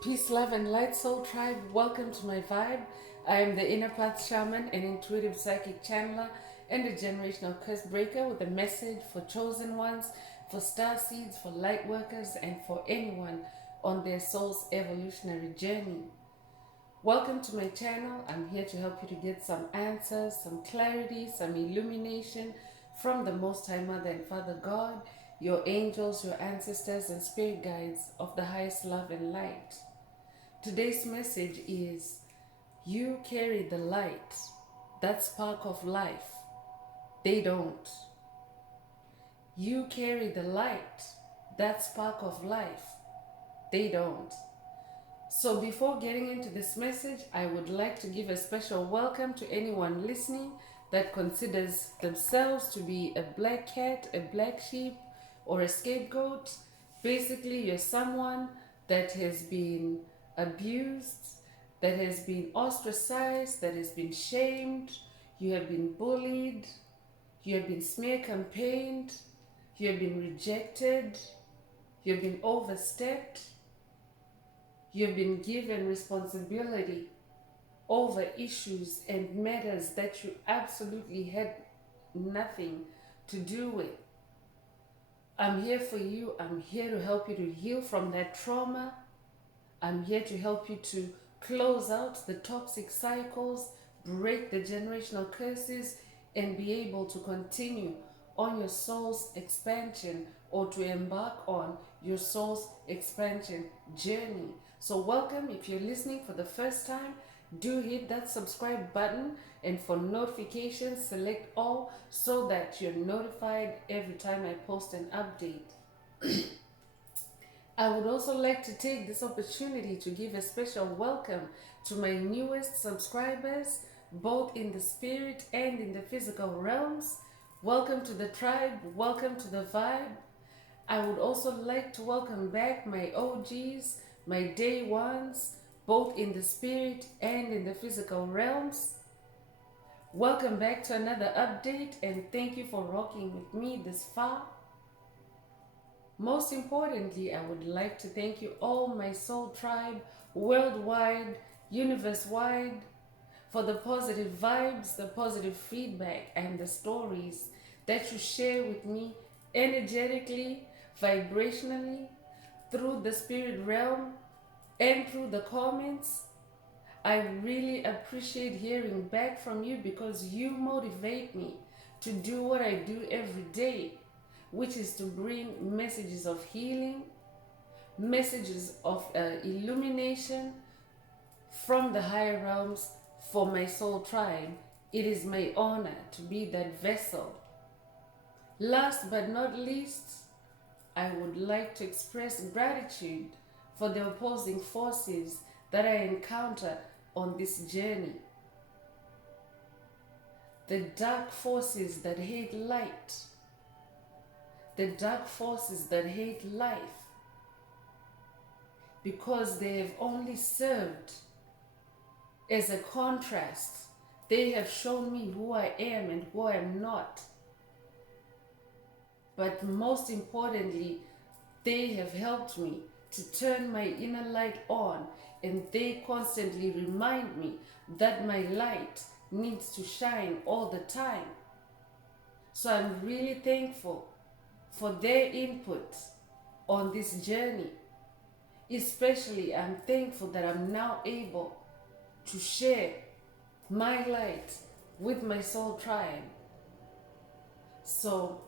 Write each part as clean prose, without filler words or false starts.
Peace, love, and light, soul tribe. Welcome to my vibe. I am the Inner Path Shaman, an intuitive psychic channeler, and a generational curse breaker with a message for chosen ones, for star seeds, for light workers, and for anyone on their soul's evolutionary journey. Welcome to my channel. I'm here to help you to get some answers, some clarity, some illumination from the Most High Mother and Father God, your angels, your ancestors, and spirit guides of the highest love and light. Today's message is, you carry the light, that spark of life. They don't. You carry the light, that spark of life. They don't. So before getting into this message, I would like to give a special welcome to anyone listening that considers themselves to be a black cat, a black sheep, or a scapegoat. Basically, you're someone that has been abused, that has been ostracized, that has been shamed, you have been bullied, you have been smear campaigned, you have been rejected, you have been overstepped, you have been given responsibility over issues and matters that you absolutely had nothing to do with. I'm here for you. I'm here to help you to heal from that trauma. I'm here to help you to close out the toxic cycles, break the generational curses, and be able to continue on your soul's expansion, or to embark on your soul's expansion journey. So welcome. If you're listening for the first time, do hit that subscribe button, and for notifications, select all so that you're notified every time I post an update. I would also like to take this opportunity to give a special welcome to my newest subscribers, both in the spirit and in the physical realms. Welcome to the tribe, welcome to the vibe. I would also like to welcome back my OGs, my day ones, both in the spirit and in the physical realms. Welcome back to another update, and thank you for rocking with me this far. Most importantly, I would like to thank you all, my soul tribe, worldwide, universe-wide, for the positive vibes, the positive feedback, and the stories that you share with me energetically, vibrationally, through the spirit realm, and through the comments. I really appreciate hearing back from you, because you motivate me to do what I do every day, which is to bring messages of healing, messages of illumination from the higher realms for my soul tribe. It is my honor to be that vessel. Last but not least, I would like to express gratitude for the opposing forces that I encounter on this journey. The dark forces that hate light, the dark forces that hate life, because they have only served as a contrast. They have shown me who I am and who I am not. But most importantly, they have helped me to turn my inner light on, and they constantly remind me that my light needs to shine all the time. So I'm really thankful for their input on this journey. Especially, I'm thankful that I'm now able to share my light with my soul tribe. So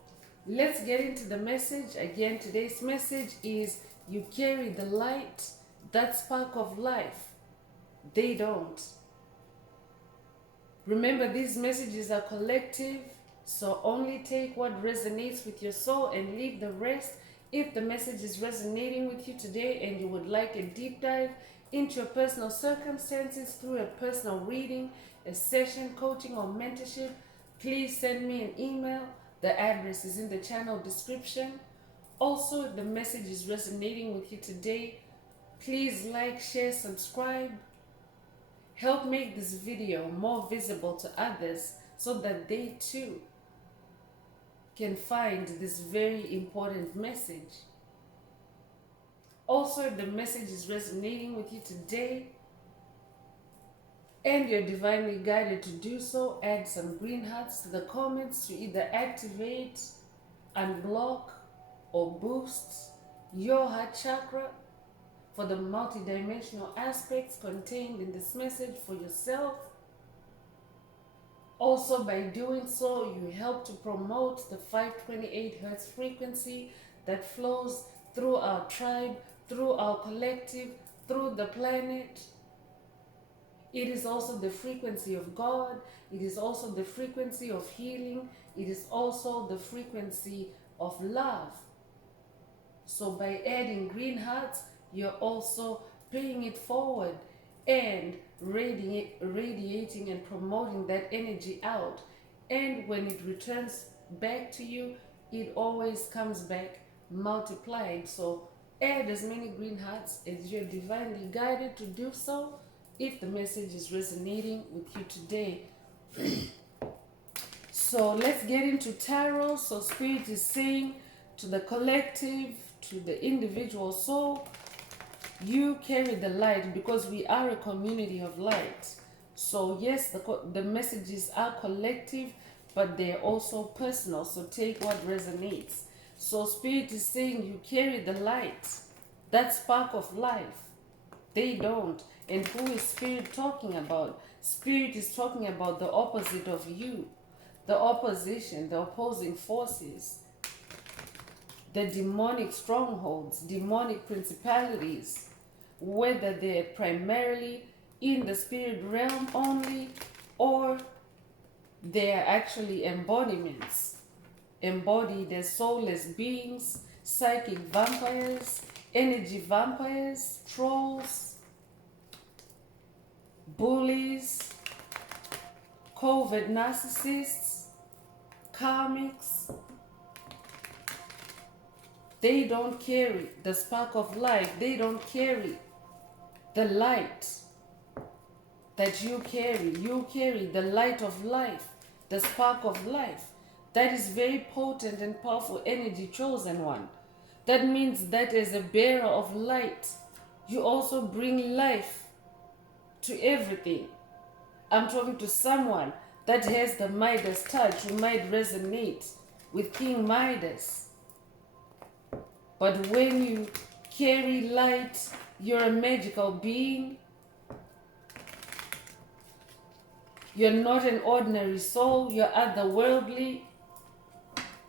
let's get into the message. Again, today's message is, you carry the light, that spark of life. They don't. Remember, these messages are collective, so only take what resonates with your soul and leave the rest. If the message is resonating with you today and you would like a deep dive into your personal circumstances through a personal reading, a session, coaching, or mentorship, please send me an email. The address is in the channel description. Also, if the message is resonating with you today, please like, share, subscribe. Help make this video more visible to others so that they too can find this very important message. Also, if the message is resonating with you today and you're divinely guided to do so, add some green hearts to the comments to either activate, unblock, or boost your heart chakra for the multidimensional aspects contained in this message for yourself. Also, by doing so, you help to promote the 528 hertz frequency that flows through our tribe, through our collective, through the planet. It is also the frequency of God. It is also the frequency of healing. It is also the frequency of love. So by adding green hearts, you're also paying it forward and radiating and promoting that energy out. And when it returns back to you, it always comes back multiplied. So add as many green hearts as you're divinely guided to do so if the message is resonating with you today. So let's get into tarot. So Spirit is saying to the collective, to the individual soul, you carry the light because we are a community of light. So yes, the messages are collective, but they're also personal. So take what resonates. So Spirit is saying you carry the light, that spark of life. They don't. And who is Spirit talking about? Spirit is talking about the opposite of you, the opposition, the opposing forces, the demonic strongholds, demonic principalities, whether they're primarily in the spirit realm only or they're actually embodiments, embodied as soulless beings, psychic vampires, energy vampires, trolls, bullies, covert narcissists, karmics. They don't carry the spark of life. They don't carry the light that you carry. You carry the light of life, the spark of life. That is very potent and powerful energy, chosen one. That means that as a bearer of light, you also bring life to everything. I'm talking to someone that has the Midas touch who might resonate with King Midas. But when you carry light, you're a magical being. You're not an ordinary soul, you're otherworldly.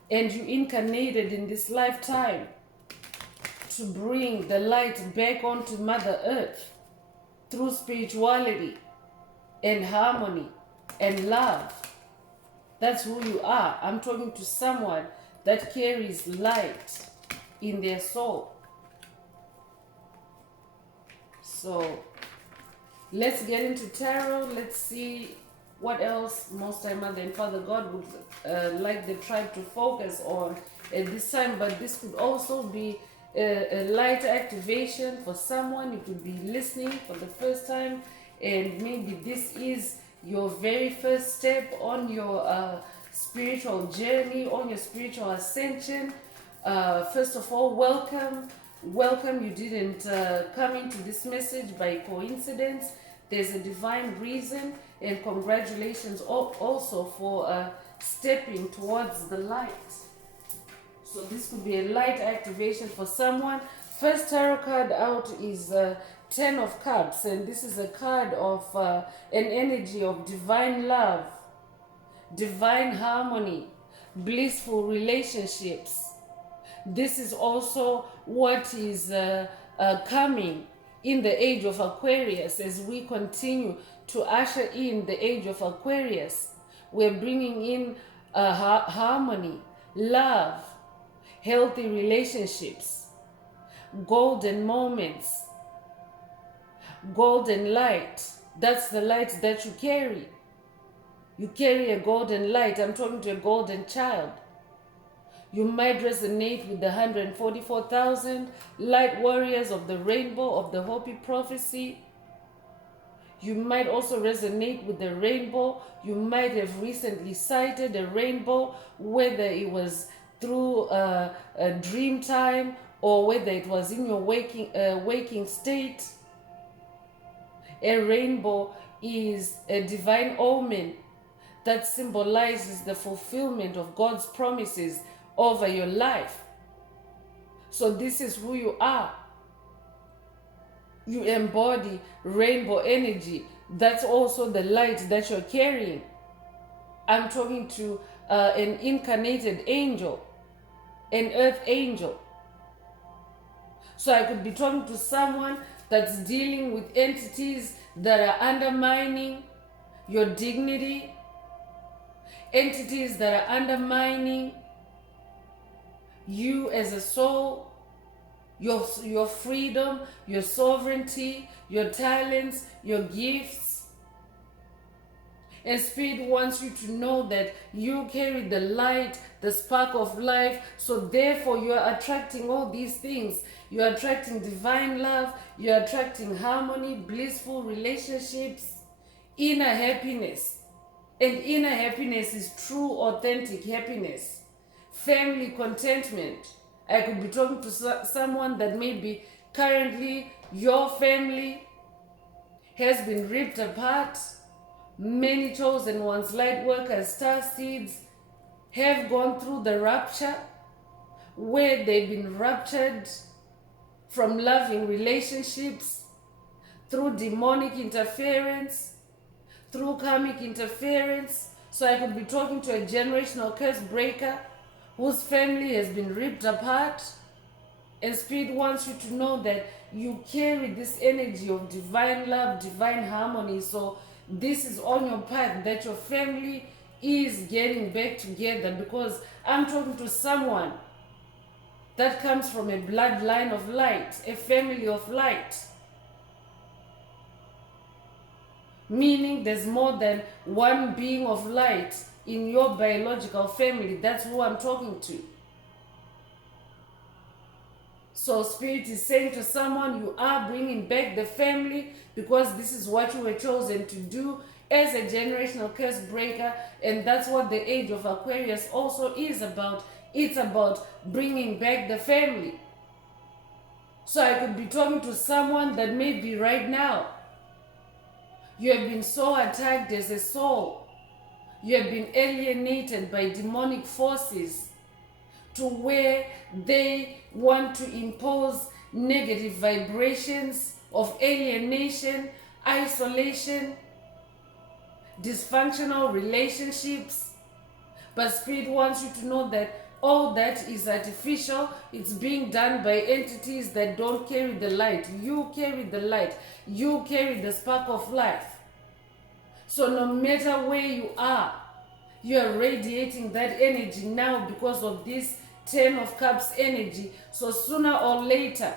And you incarnated in this lifetime to bring the light back onto Mother Earth through spirituality and harmony and love. That's who you are. I'm talking to someone that carries light in their soul. So let's get into tarot. Let's see what else Most High Mother and Father God would like the tribe to focus on at this time. But this could also be a light activation for someone. You could be listening for the first time, and maybe this is your very first step on your spiritual journey, on your spiritual ascension. First of all, welcome. Welcome. You didn't come into this message by coincidence. There's a divine reason, and congratulations also for stepping towards the light. So this could be a light activation for someone. First tarot card out is Ten of Cups, and this is a card of an energy of divine love, divine harmony, blissful relationships. This is also what is coming in the age of Aquarius. As we continue to usher in the age of Aquarius, we're bringing in harmony, love, healthy relationships, golden moments, golden light. That's the light that you carry. You carry a golden light. I'm talking to a golden child. You might resonate with the 144,000 light warriors of the rainbow of the Hopi prophecy. You might also resonate with the rainbow. You might have recently sighted a rainbow, whether it was through a dream time or whether it was in your waking state. A rainbow is a divine omen that symbolizes the fulfillment of God's promises over your life. So this is who you are. You embody rainbow energy. That's also the light that you're carrying. I'm talking to an incarnated angel, an earth angel. So I could be talking to someone that's dealing with entities that are undermining your dignity, entities that are undermining you as a soul, your freedom, your sovereignty, your talents, your gifts. And Spirit wants you to know that you carry the light, the spark of life. So therefore you are attracting all these things. You are attracting divine love. You are attracting harmony, blissful relationships, inner happiness. And inner happiness is true, authentic happiness. Family contentment. I could be talking to someone that maybe currently your family has been ripped apart. Many chosen ones, light workers, star seeds have gone through the rapture, where they've been raptured from loving relationships, through demonic interference, through karmic interference. So I could be talking to a generational curse breaker whose family has been ripped apart. And Spirit wants you to know that you carry this energy of divine love, divine harmony. So this is on your path, that your family is getting back together, because I'm talking to someone that comes from a bloodline of light, a family of light. Meaning there's more than one being of light in your biological family. That's who I'm talking to. So Spirit is saying to someone, you are bringing back the family, because this is what you were chosen to do as a generational curse breaker. And that's what the age of Aquarius also is about. It's about bringing back the family. So I could be talking to someone that maybe right now you have been so attacked as a soul. You have been alienated by demonic forces to where they want to impose negative vibrations of alienation, isolation, dysfunctional relationships. But Spirit wants you to know that all that is artificial. It's being done by entities that don't carry the light. You carry the light. You carry the spark of life. So no matter where you are radiating that energy now because of this 10 of Cups energy. So sooner or later,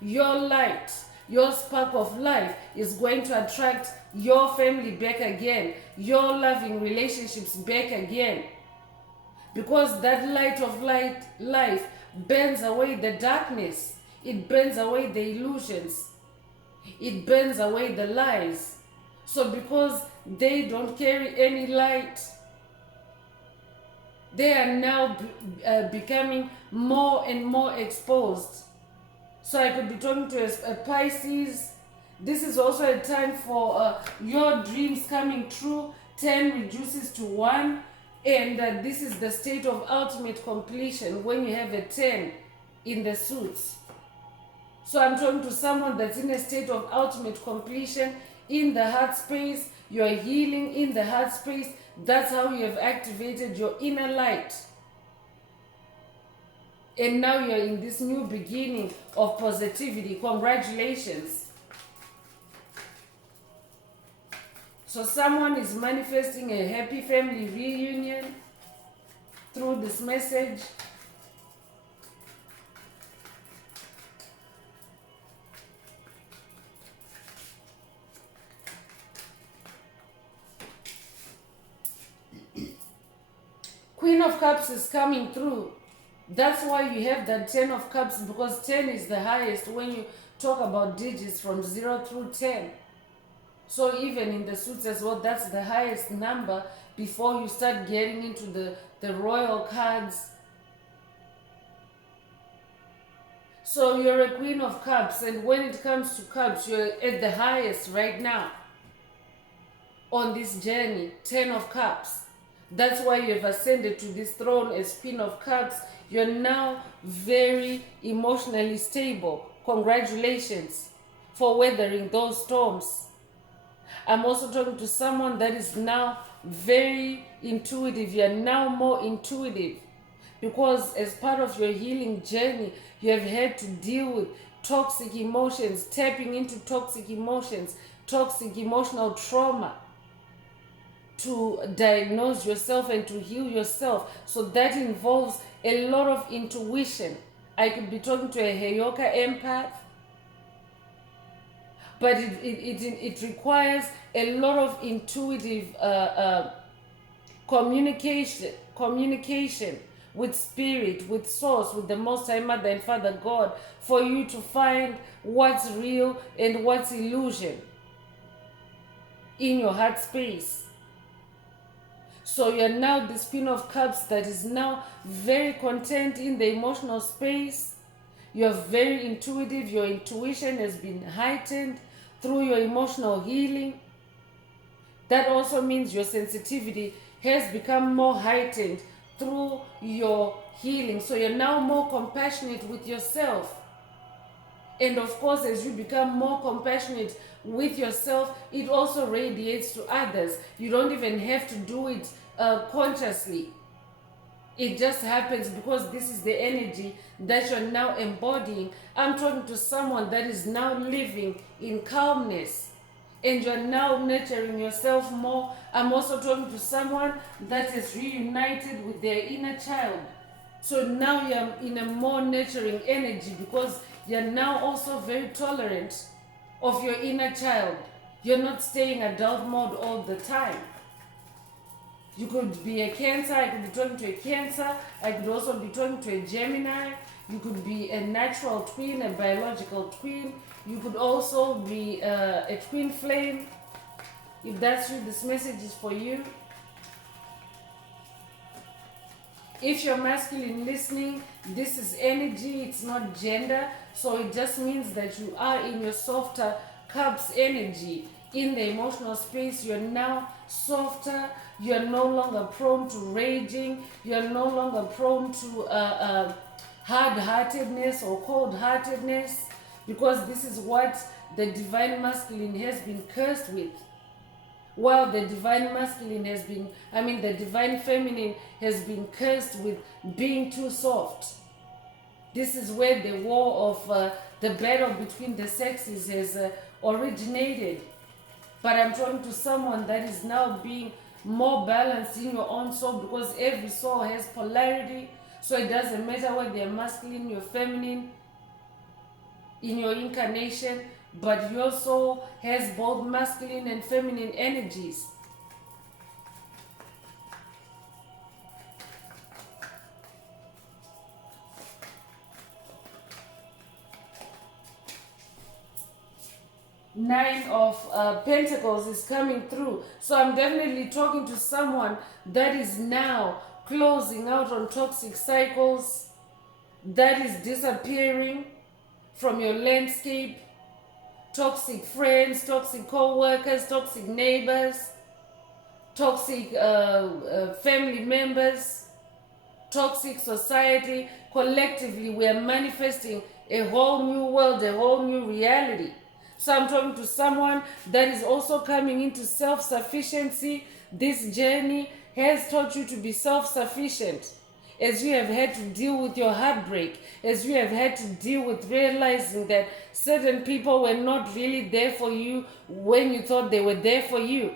your light, your spark of life is going to attract your family back again, your loving relationships back again. Because that light of life burns away the darkness. It burns away the illusions. It burns away the lies. So because they don't carry any light, they are now becoming more and more exposed. So I could be talking to a Pisces. This is also a time for your dreams coming true. 10 reduces to 1. And this is the state of ultimate completion when you have a 10 in the suits. So I'm talking to someone that's in a state of ultimate completion in the heart space. You're healing in the heart space. That's how you have activated your inner light. And now you're in this new beginning of positivity. Congratulations. So someone is manifesting a happy family reunion through this message. Queen of Cups is coming through. That's why you have that 10 of Cups, because 10 is the highest when you talk about digits from 0 through 10. So even in the suits as well, that's the highest number before you start getting into the royal cards. So you're a Queen of Cups, and when it comes to cups, you're at the highest right now on this journey. 10 of Cups. That's why you have ascended to this throne as Queen of Cups. You're now very emotionally stable. Congratulations for weathering those storms. I'm also talking to someone that is now very intuitive. You're now more intuitive because as part of your healing journey, you have had to deal with toxic emotions, tapping into toxic emotions, toxic emotional trauma to diagnose yourself and to heal yourself. So that involves a lot of intuition. I could be talking to a Heyoka empath, but it requires a lot of intuitive communication with spirit, with source, with the Most High Mother and Father God, for you to find what's real and what's illusion in your heart space. So you're now the Queen of Cups that is now very content in the emotional space. You're very intuitive. Your intuition has been heightened through your emotional healing. That also means your sensitivity has become more heightened through your healing. So you're now more compassionate with yourself. And of course, as you become more compassionate with yourself, it also radiates to others. You don't even have to do it consciously. It just happens because this is the energy that you're now embodying. I'm talking to someone that is now living in calmness and you're now nurturing yourself more. I'm also talking to someone that is reunited with their inner child. So now you're in a more nurturing energy because you're now also very tolerant of your inner child. You're not staying adult mode all the time. You could be a Cancer. I could be talking to a Cancer. I could also be talking to a Gemini. You could be a natural twin, a biological twin. You could also be a twin flame. If that's you, this message is for you. If you're masculine listening, this is energy, it's not gender. So it just means that you are in your softer cups energy. In the emotional space, you're now softer. You're no longer prone to raging. You're no longer prone to hard-heartedness or cold-heartedness, because this is what the divine masculine has been cursed with. While the divine masculine has been, the divine feminine has been cursed with being too soft. This is where the war of the battle between the sexes has originated. But I'm talking to someone that is now being more balanced in your own soul, because every soul has polarity. So it doesn't matter whether you're masculine, you're feminine, in your incarnation, but your soul has both masculine and feminine energies. Nine of Pentacles is coming through. So I'm definitely talking to someone that is now closing out on toxic cycles, that is disappearing from your landscape. Toxic friends, toxic co-workers, toxic neighbors, toxic family members, toxic society. Collectively, we are manifesting a whole new world, a whole new reality. So I'm talking to someone that is also coming into self-sufficiency. This journey has taught you to be self-sufficient. As you have had to deal with your heartbreak, as you have had to deal with realizing that certain people were not really there for you when you thought they were there for you.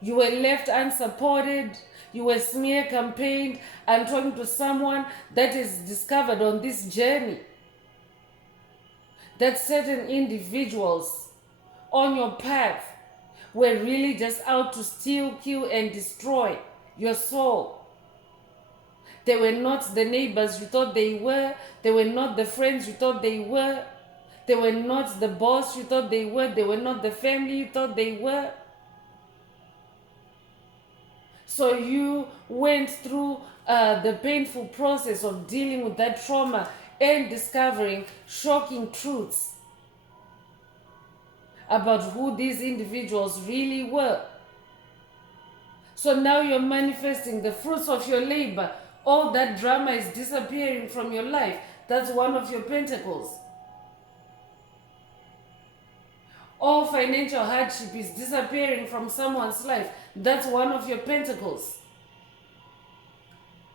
You were left unsupported. You were smear campaigned. I'm talking to someone that is discovered on this journey that certain individuals on your path were really just out to steal, kill, and destroy your soul. They were not the neighbors you thought they were. They were not the friends you thought they were. They were not the boss you thought they were. They were not the family you thought they were. So you went through the painful process of dealing with that trauma and discovering shocking truths about who these individuals really were. So now you're manifesting the fruits of your labor. All that drama is disappearing from your life. That's one of your pentacles. All financial hardship is disappearing from someone's life. That's one of your pentacles.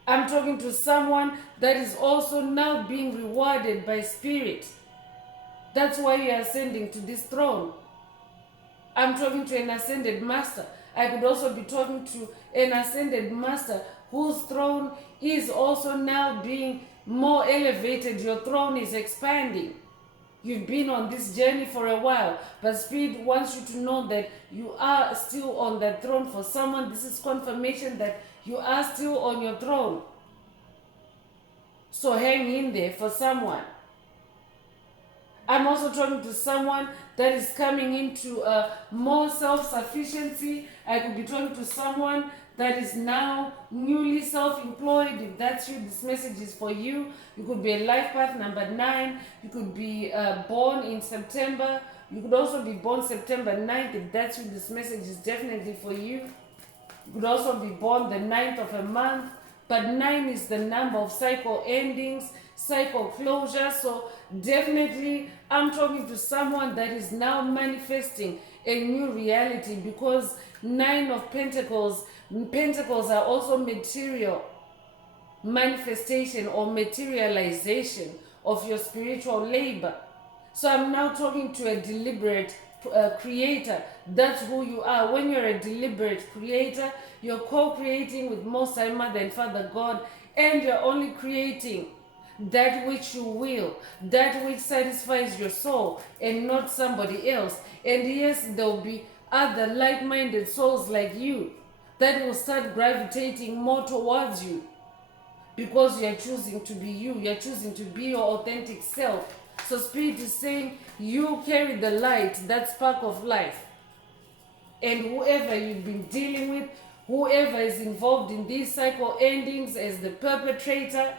I'm talking to someone that is also now being rewarded by spirit. That's why you are ascending to this throne. I'm talking to an ascended master. I could also be talking to an ascended master whose throne is also now being more elevated. Your throne is expanding. You've been on this journey for a while, but Spirit wants you to know that you are still on that throne. For someone, this is confirmation that you are still on your throne. So hang in there for someone. I'm also talking to someone that is coming into more self-sufficiency. I could be talking to someone that is now newly self-employed. If that's you, this message is for you. You could be a life path number 9. You could be born in September. You could also be born September 9th. If that's you, this message is definitely for you. You could also be born the 9th of a month. But 9 is the number of cycle endings, cycle closure. So definitely I'm talking to someone that is now manifesting a new reality, because 9 of Pentacles are also material manifestation or materialization of your spiritual labor. So I'm now talking to a deliberate creator. That's who you are. When you're a deliberate creator, you're co-creating with Most High Mother and Father God, and you're only creating that which you will, that which satisfies your soul and not somebody else. And yes, there'll be other like-minded souls like you that will start gravitating more towards you, because you're choosing to be you, you're choosing to be your authentic self. So Spirit is saying you carry the light, that spark of life. And whoever you've been dealing with, whoever is involved in these cycle endings as the perpetrator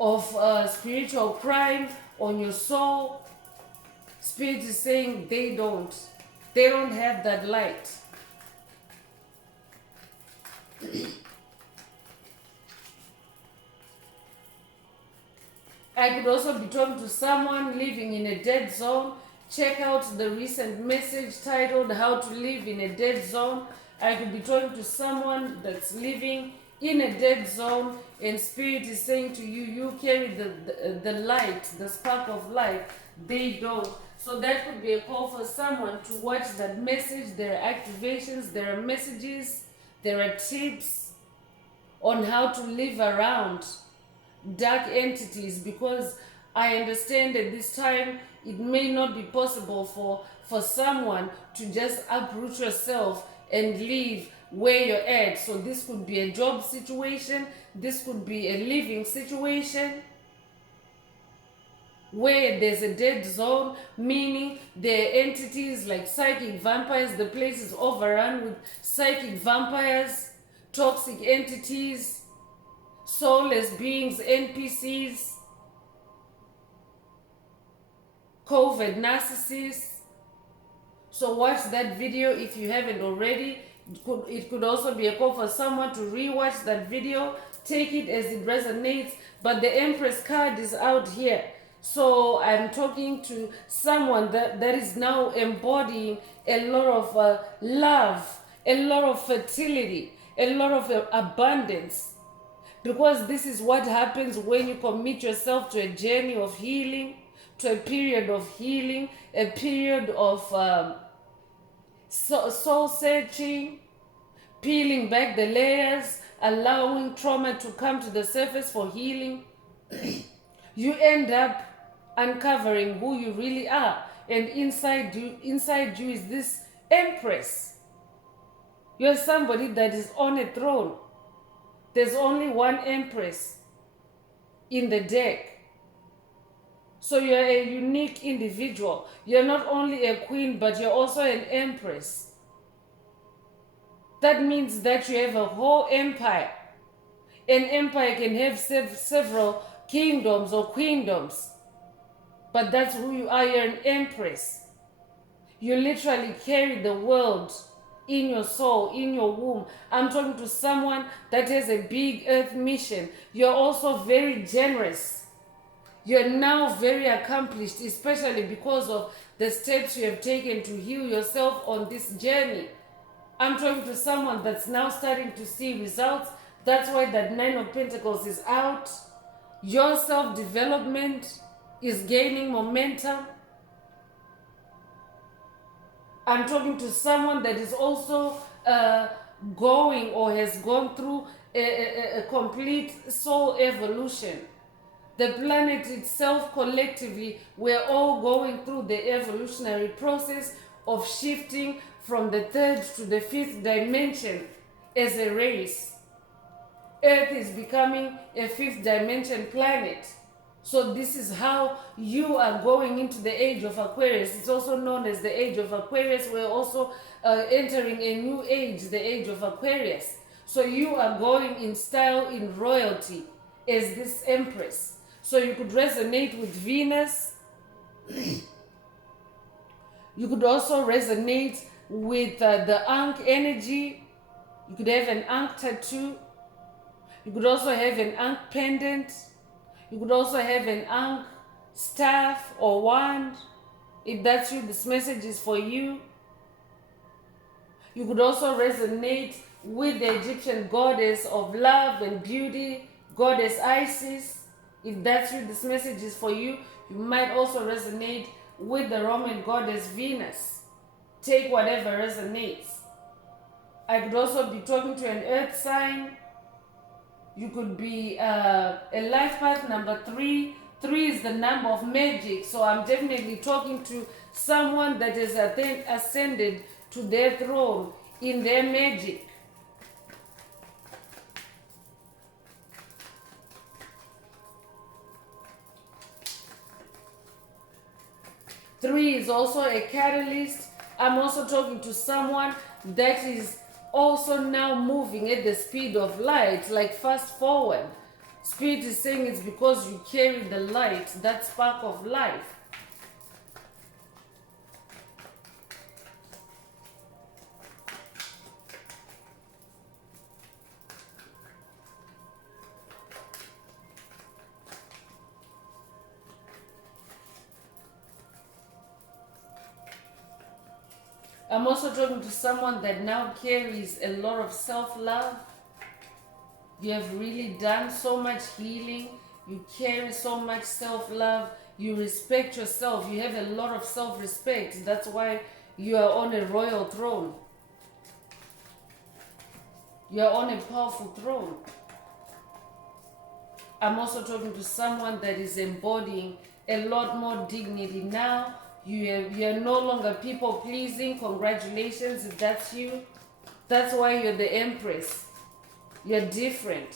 of spiritual crime on your soul, Spirit is saying they don't have that light. I could also be talking to someone living in a dead zone. Check out the recent message titled How to Live in a Dead Zone. I could be talking to someone that's living in a dead zone, and Spirit is saying to you, you carry the light, the spark of life. They don't. So that could be a call for someone to watch that message. There are activations, there are messages, there are tips on how to live around dark entities, because I understand at this time it may not be possible for someone to just uproot yourself and leave where you're at. So this could be a job situation, this could be a living situation where there's a dead zone, meaning there are entities like psychic vampires. The place is overrun with psychic vampires, toxic entities, soulless beings, NPCs, COVID narcissists. So watch that video if you haven't already. It could also be a call for someone to rewatch that video. Take it as it resonates. But the Empress card is out here. So I'm talking to someone that is now embodying a lot of love, a lot of fertility, a lot of abundance. Because this is what happens when you commit yourself to a journey of healing, to a period of healing, a period of soul searching, peeling back the layers, allowing trauma to come to the surface for healing. You end up uncovering who you really are, and inside you is this Empress. You're somebody that is on a throne. There's only one Empress in the deck. So you're a unique individual. You're not only a queen, but you're also an Empress. That means that you have a whole empire. An empire can have several kingdoms or queendoms, but that's who you are. You're an empress. You literally carry the world in your soul, in your womb. I'm talking to someone that has a big earth mission. You're also very generous. You're now very accomplished, especially because of the steps you have taken to heal yourself on this journey. I'm talking to someone that's now starting to see results. That's why that Nine of Pentacles is out. Your self-development is gaining momentum. I'm talking to someone that is also going or has gone through a complete soul evolution. The planet itself, collectively, we're all going through the evolutionary process of shifting from the third to the fifth dimension as a race. Earth is becoming a fifth dimension planet. So this is how you are going into the age of Aquarius. It's also known as the age of Aquarius. We're also entering a new age, the age of Aquarius. So you are going in style, in royalty as this empress. So you could resonate with Venus. You could also resonate with the Ankh energy. You could have an Ankh tattoo. You could also have an Ankh pendant. You could also have an Ankh staff or wand. If that's you, this message is for you. You could also resonate with the Egyptian goddess of love and beauty, goddess Isis. If that's you, this message is for you. You might also resonate with the Roman goddess Venus. Take whatever resonates. I could also be talking to an earth sign. You could be a life path number 3. 3 is the number of magic. So I'm definitely talking to someone that has ascended to their throne in their magic. Three is also a catalyst. I'm also talking to someone that is also now moving at the speed of light, like fast forward. Spirit is saying it's because you carry the light, that spark of life. I'm also talking to someone that now carries a lot of self-love. You have really done so much healing. You carry so much self-love. You respect yourself. You have a lot of self-respect. That's why you are on a royal throne. You are on a powerful throne. I'm also talking to someone that is embodying a lot more dignity now. You are no longer people pleasing. Congratulations if that's you. That's why you're the Empress. You're different.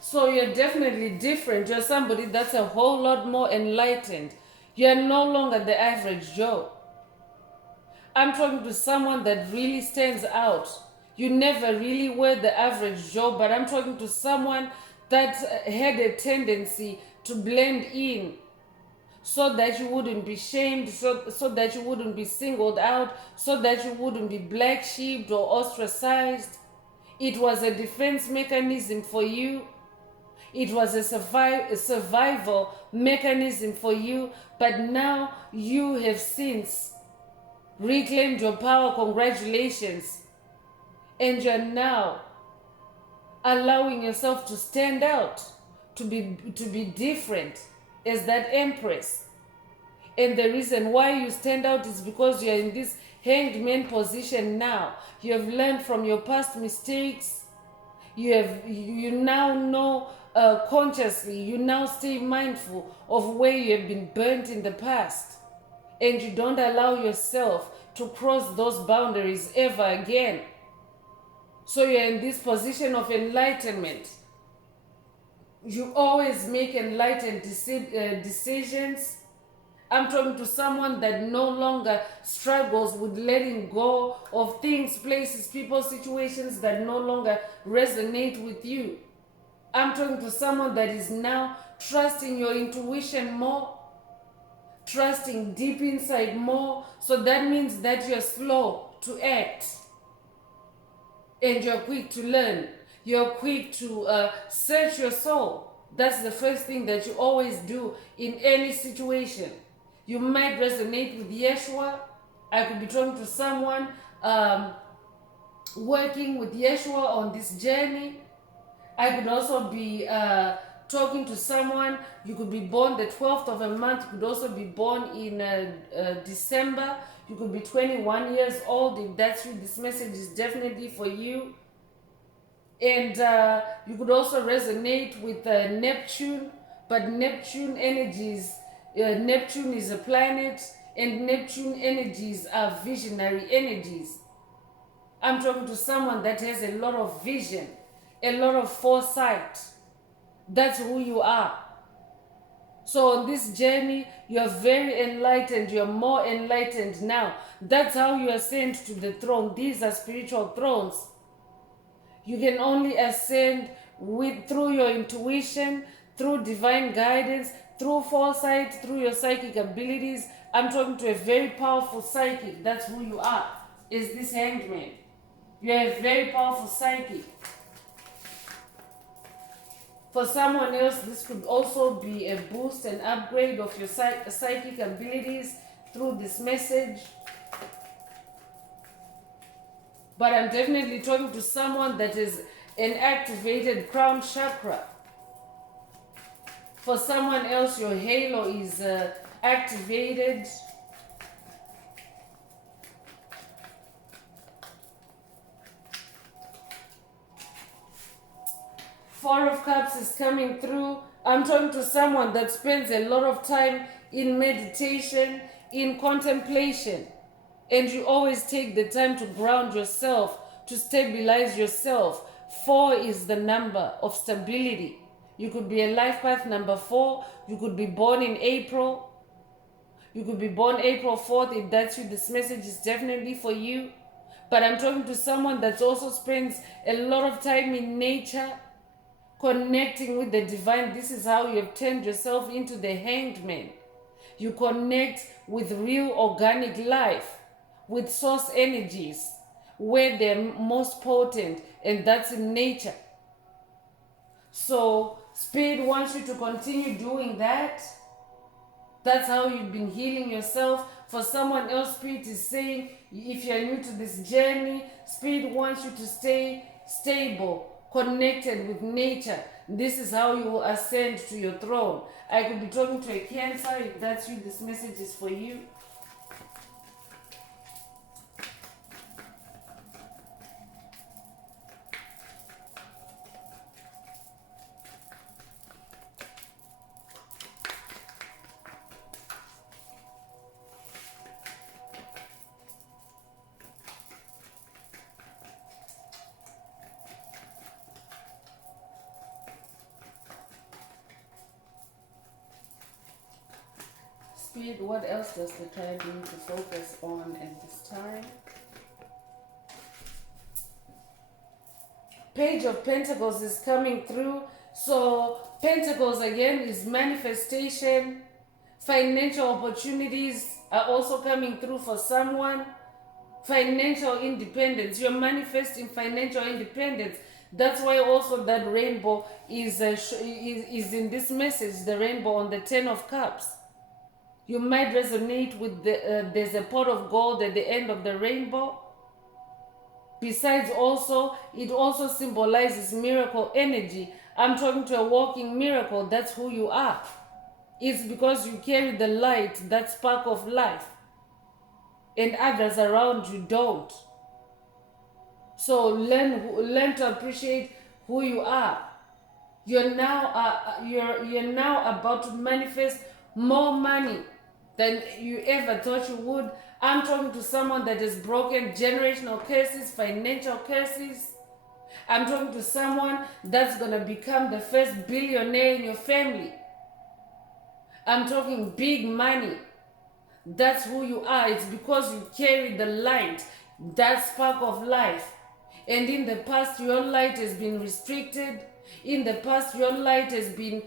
So you're definitely different. You're somebody that's a whole lot more enlightened. You're no longer the average Joe. I'm talking to someone that really stands out. You never really were the average Joe, but I'm talking to someone that had a tendency to blend in so that you wouldn't be shamed, so that you wouldn't be singled out, so that you wouldn't be black sheeped or ostracized. It was a defense mechanism for you. It was a survival mechanism for you, but now you have since reclaimed your power. Congratulations. And you're now allowing yourself to stand out, to be different as that Empress. And the reason why you stand out is because you're in this hanged man position now. You have learned from your past mistakes. You now know consciously, you now stay mindful of where you have been burnt in the past. And you don't allow yourself to cross those boundaries ever again. So you're in this position of enlightenment. You always make enlightened decisions. I'm talking to someone that no longer struggles with letting go of things, places, people, situations that no longer resonate with you. I'm talking to someone that is now trusting your intuition more, trusting deep inside more. So that means that you're slow to act and you're quick to learn. You're quick to search your soul. That's the first thing that you always do in any situation. You might resonate with Yeshua. I could be talking to someone working with Yeshua on this journey. I could also be talking to someone. You could be born the 12th of a month. You could also be born in December. You could be 21 years old. If that's you, this message is definitely for you. And you could also resonate with Neptune, but Neptune energies, Neptune is a planet, and Neptune energies are visionary energies. I'm talking to someone that has a lot of vision, a lot of foresight. That's who you are. So on this journey, you're very enlightened. You're more enlightened now. That's how you ascend to the throne. These are spiritual thrones. You can only ascend through your intuition, through divine guidance, through foresight, through your psychic abilities. I'm talking to a very powerful psychic. That's who you are. Is this Hanged Man? You're a very powerful psychic. For someone else, this could also be a boost and upgrade of your psychic abilities through this message. But I'm definitely talking to someone that is an activated crown chakra. For someone else, your halo is activated. Four of Cups is coming through. I'm talking to someone that spends a lot of time in meditation, in contemplation. And you always take the time to ground yourself, to stabilize yourself. 4 is the number of stability. You could be a life path number 4. You could be born in April. You could be born April 4th. If that's you, this message is definitely for you. But I'm talking to someone that also spends a lot of time in nature, connecting with the divine. This is how you have turned yourself into the Hanged Man. You connect with real organic life, with source energies, where they're most potent, and that's in nature. So Spirit wants you to continue doing that. That's how you've been healing yourself. For someone else, Spirit is saying, if you're new to this journey, Spirit wants you to stay stable, connected with nature. This is how you will ascend to your throne. I could be talking to a Cancer. If that's you, this message is for you. Spirit, what else does the tribe need to focus on at this time? Page of Pentacles is coming through. So Pentacles again is manifestation. Financial opportunities are also coming through for someone. Financial independence. You're manifesting financial independence. That's why also that rainbow is in this message, the rainbow on the 10 of Cups. You might resonate with there's a pot of gold at the end of the rainbow. Besides also, it also symbolizes miracle energy. I'm talking to a walking miracle. That's who you are. It's because you carry the light, that spark of life. And others around you don't. So learn to appreciate who you are. You're now about to manifest more money than you ever thought you would. I'm talking to someone that has broken generational curses, financial curses. I'm talking to someone that's going to become the first billionaire in your family. I'm talking big money. That's who you are. It's because you carry the light, that spark of life. And in the past, your light has been restricted. In the past, your light has been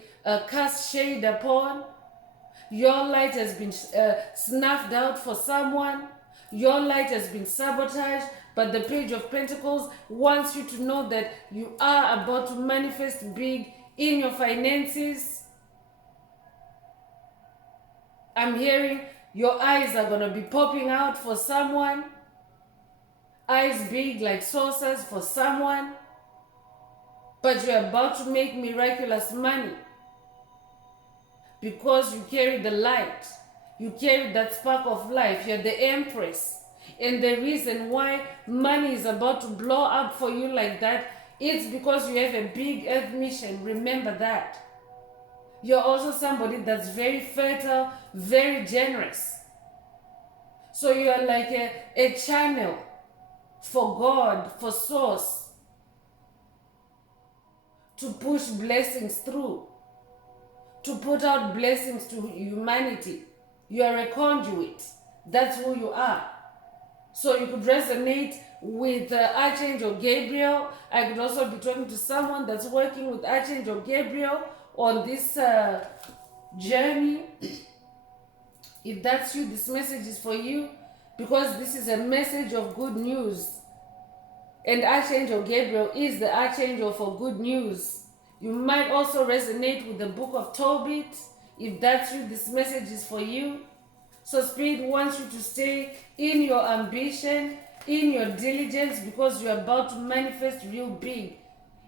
cast shade upon. Your light has been snuffed out for someone. Your light has been sabotaged. But the Page of Pentacles wants you to know that you are about to manifest big in your finances. I'm hearing your eyes are going to be popping out for someone. Eyes big like saucers for someone. But you're about to make miraculous money. Because you carry the light. You carry that spark of life. You're the Empress. And the reason why money is about to blow up for you like that, it's because you have a big earth mission. Remember that. You're also somebody that's very fertile, very generous. So you're like a channel for God, for Source, to push blessings through, to put out blessings to humanity. You are a conduit. That's who you are. So you could resonate with Archangel Gabriel. I could also be talking to someone that's working with Archangel Gabriel on this journey. If that's you, this message is for you, because this is a message of good news. And Archangel Gabriel is the Archangel for good news. You might also resonate with the Book of Tobit. If that's you, this message is for you. So Spirit wants you to stay in your ambition, in your diligence, because you're about to manifest real big.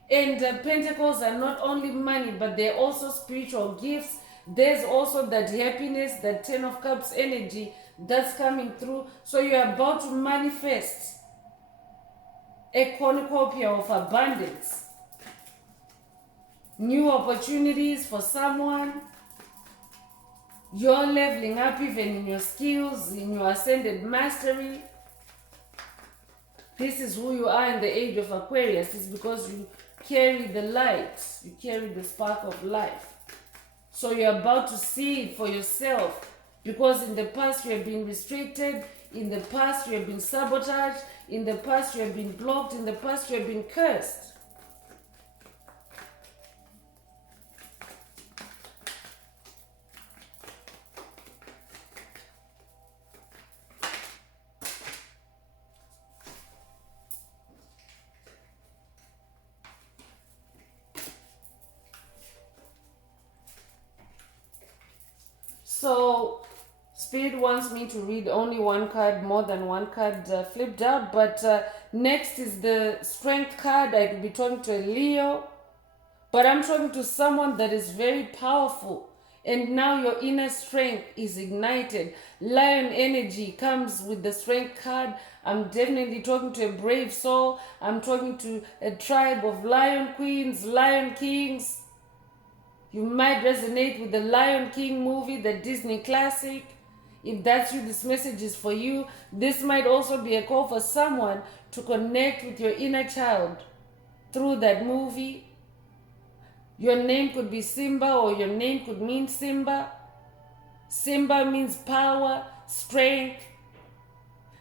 And Pentacles are not only money, but they're also spiritual gifts. There's also that happiness, that Ten of Cups energy that's coming through. So you're about to manifest a cornucopia of abundance. New opportunities for someone. You're leveling up even in your skills, in your ascended mastery. This is who you are in the age of Aquarius. It's because you carry the light. You carry the spark of life. So you're about to see it for yourself. Because in the past you have been restricted. In the past you have been sabotaged. In the past you have been blocked. In the past you have been cursed. So, Spirit wants me to read only one card, more than one card flipped out. But next is the Strength card. I could be talking to a Leo. But I'm talking to someone that is very powerful. And now your inner strength is ignited. Lion energy comes with the Strength card. I'm definitely talking to a brave soul. I'm talking to a tribe of lion queens, lion kings. You might resonate with the Lion King movie, the Disney classic. If that's you, this message is for you. This might also be a call for someone to connect with your inner child through that movie. Your name could be Simba, or your name could mean Simba. Simba means power, strength.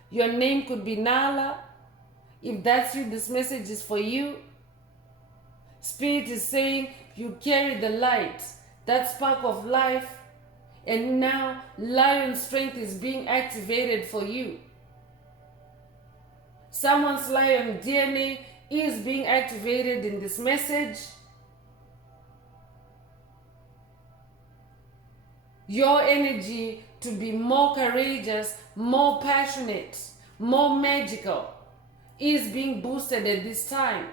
Your name could be Nala. If that's you, this message is for you. Spirit is saying you carry the light, that spark of life, and now lion strength is being activated for you. Someone's lion DNA is being activated in this message. Your energy to be more courageous, more passionate, more magical is being boosted at this time.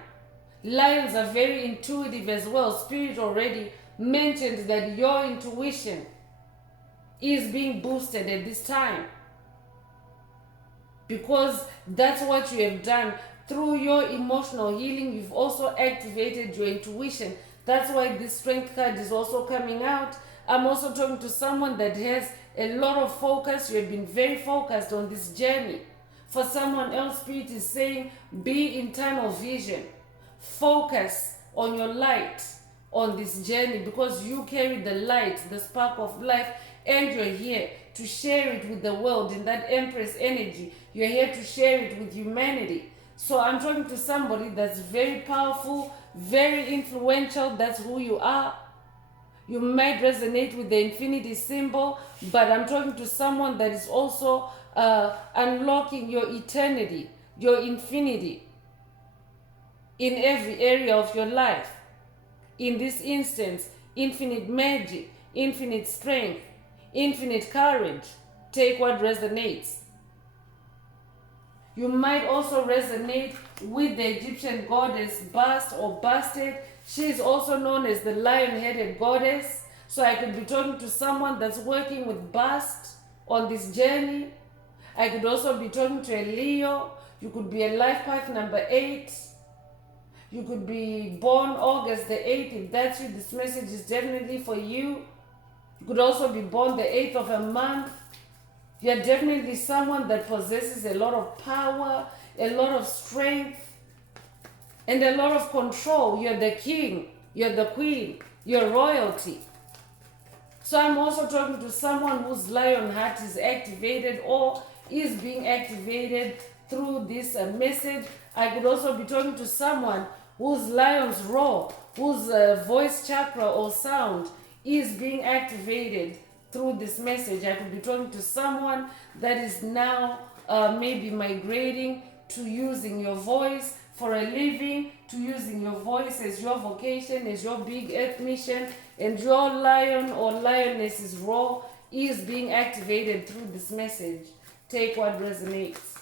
Lions are very intuitive as well. Spirit already mentioned that your intuition is being boosted at this time. Because that's what you have done. Through your emotional healing, you've also activated your intuition. That's why this Strength card is also coming out. I'm also talking to someone that has a lot of focus. You have been very focused on this journey. For someone else, Spirit is saying, be in tunnel vision. Focus on your light on this journey, because you carry the light, the spark of life, and you're here to share it with the world in that Empress energy. You're here to share it with humanity. So I'm talking to somebody that's very powerful, very influential. That's who you are. You might resonate with the infinity symbol, but I'm talking to someone that is also unlocking your eternity, your infinity in every area of your life. In this instance, infinite magic, infinite strength, infinite courage. Take what resonates. You might also resonate with the Egyptian goddess Bast or Bastet. She is also known as the lion-headed goddess. So I could be talking to someone that's working with Bast on this journey. I could also be talking to a Leo. You could be a life path number 8. You could be born August the 8th. If that's you, this message is definitely for you. You could also be born the 8th of a month. You're definitely someone that possesses a lot of power, a lot of strength, and a lot of control. You're the king, you're the queen, you're royalty. So I'm also talking to someone whose lion heart is activated or is being activated through this message. I could also be talking to someone whose lion's roar, whose voice chakra or sound is being activated through this message. I could be talking to someone that is now maybe migrating to using your voice for a living, to using your voice as your vocation, as your big earth mission, and your lion or lioness's roar is being activated through this message. Take what resonates.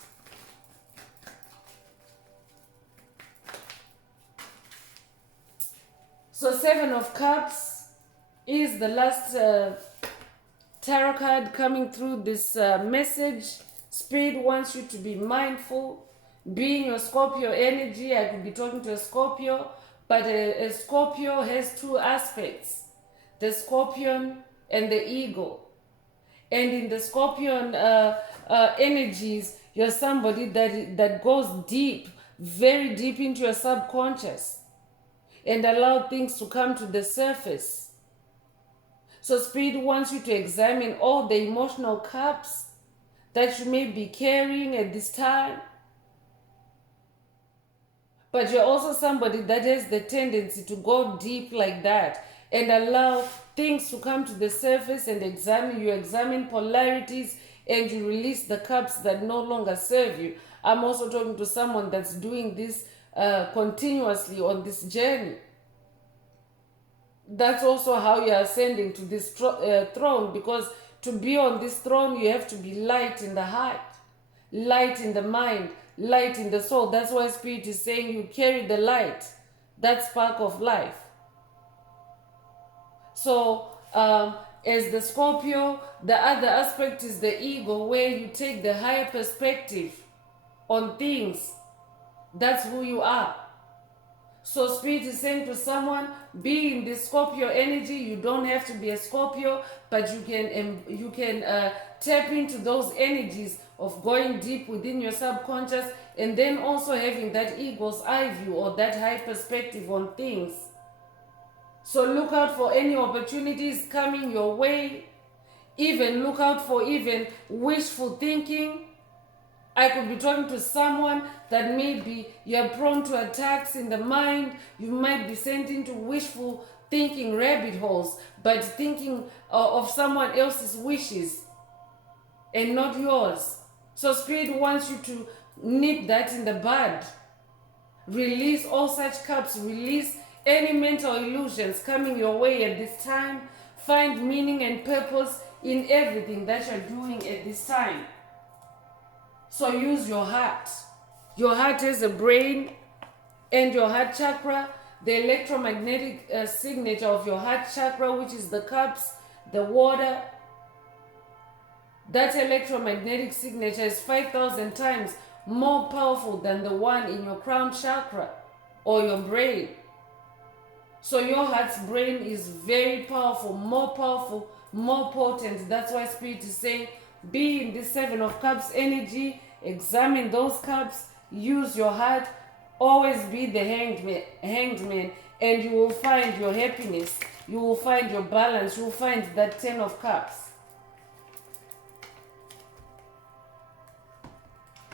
So 7 of Cups is the last tarot card coming through this message. Spirit wants you to be mindful. Being your Scorpio energy, I could be talking to a Scorpio, but a Scorpio has 2 aspects, the Scorpion and the Eagle. And in the Scorpion energies, you're somebody that goes deep, very deep into your subconscious and allow things to come to the surface. So Spirit wants you to examine all the emotional cups that you may be carrying at this time. But you're also somebody that has the tendency to go deep like that and allow things to come to the surface and examine. You examine polarities and you release the cups that no longer serve you. I'm also talking to someone that's doing this continuously on this journey. That's also how you're ascending to this throne, because to be on this throne, you have to be light in the heart, light in the mind, light in the soul. That's why Spirit is saying you carry the light, that spark of life. So as the Scorpio, the other aspect is the ego, where you take the higher perspective on things. That's who you are. So Spirit is saying to someone, be in this Scorpio energy. You don't have to be a Scorpio, but you can tap into those energies of going deep within your subconscious, and then also having that eagle's eye view or that high perspective on things. So look out for any opportunities coming your way. Even look out for even wishful thinking. I could be talking to someone that maybe you're prone to attacks in the mind. You might be sent into wishful thinking rabbit holes, but thinking of someone else's wishes and not yours. So Spirit wants you to nip that in the bud. Release all such cups. Release any mental illusions coming your way at this time. Find meaning and purpose in everything that you're doing at this time. So use your heart. Your heart is a brain, and your heart chakra, the electromagnetic signature of your heart chakra, which is the cups, the water. That electromagnetic signature is 5,000 times more powerful than the one in your crown chakra or your brain. So your heart's brain is very powerful, more potent. That's why Spirit is saying, be in this 7 of Cups energy, examine those cups, use your heart, Always be the hanged man, and you will find your happiness. You will find your balance. You will find that 10 of cups.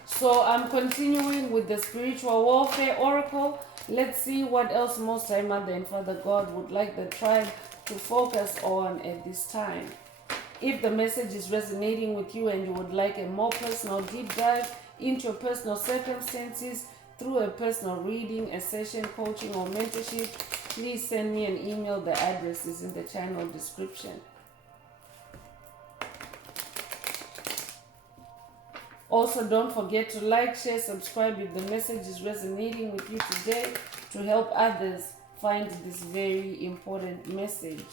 So I'm continuing with the spiritual warfare oracle. Let's see what else Most High Mother and Father God would like the tribe to focus on at this time. If the message is resonating with you and you would like a more personal deep dive into your personal circumstances through a personal reading, a session, coaching, or mentorship, please send me an email. The address is in the channel description. Also, don't forget to like, share, subscribe if the message is resonating with you today to help others find this very important message.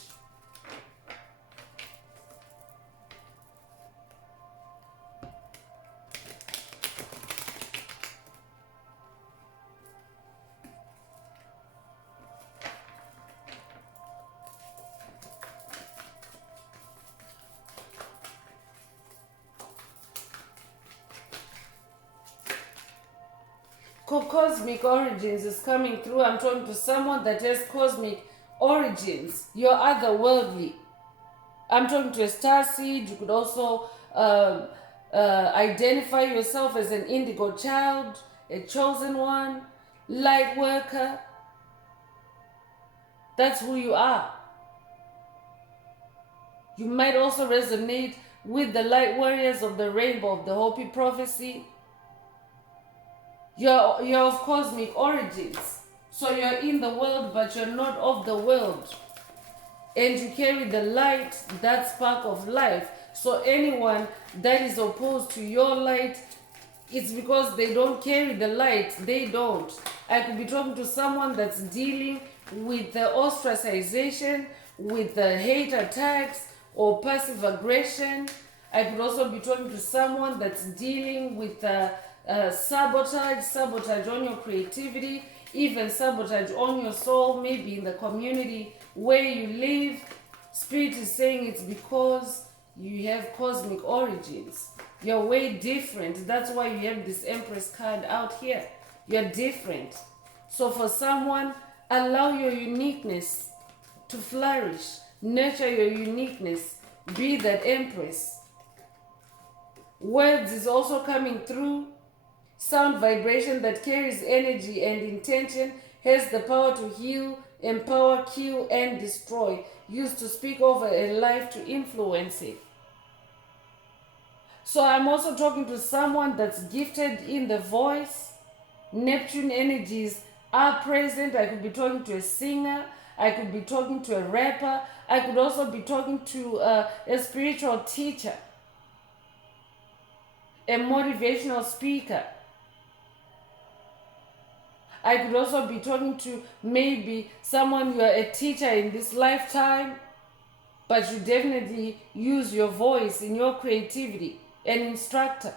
Cosmic origins is coming through. I'm talking to someone that has cosmic origins. You're otherworldly. I'm talking to a star seed. You could also identify yourself as an indigo child, a chosen one, light worker. That's who you are. You might also resonate with the light warriors of the rainbow of the Hopi prophecy. You're of cosmic origins. So you're in the world, but you're not of the world. And you carry the light, that spark of life. So anyone that is opposed to your light, it's because they don't carry the light. They don't. I could be talking to someone that's dealing with the ostracization, with the hate attacks, or passive aggression. I could also be talking to someone that's dealing with sabotage on your creativity, even sabotage on your soul, maybe in the community where you live. Spirit is saying it's because you have cosmic origins. You're way different. That's why you have this Empress card out here. You're different. So for someone, allow your uniqueness to flourish. Nurture your uniqueness. Be that Empress. Words is also coming through. Sound vibration that carries energy and intention has the power to heal, empower, kill, and destroy. Used to speak over a life to influence it. So I'm also talking to someone that's gifted in the voice. Neptune energies are present. I could be talking to a singer. I could be talking to a rapper. I could also be talking to a spiritual teacher, a motivational speaker. I could also be talking to maybe someone, you are a teacher in this lifetime, but you definitely use your voice in your creativity, an instructor.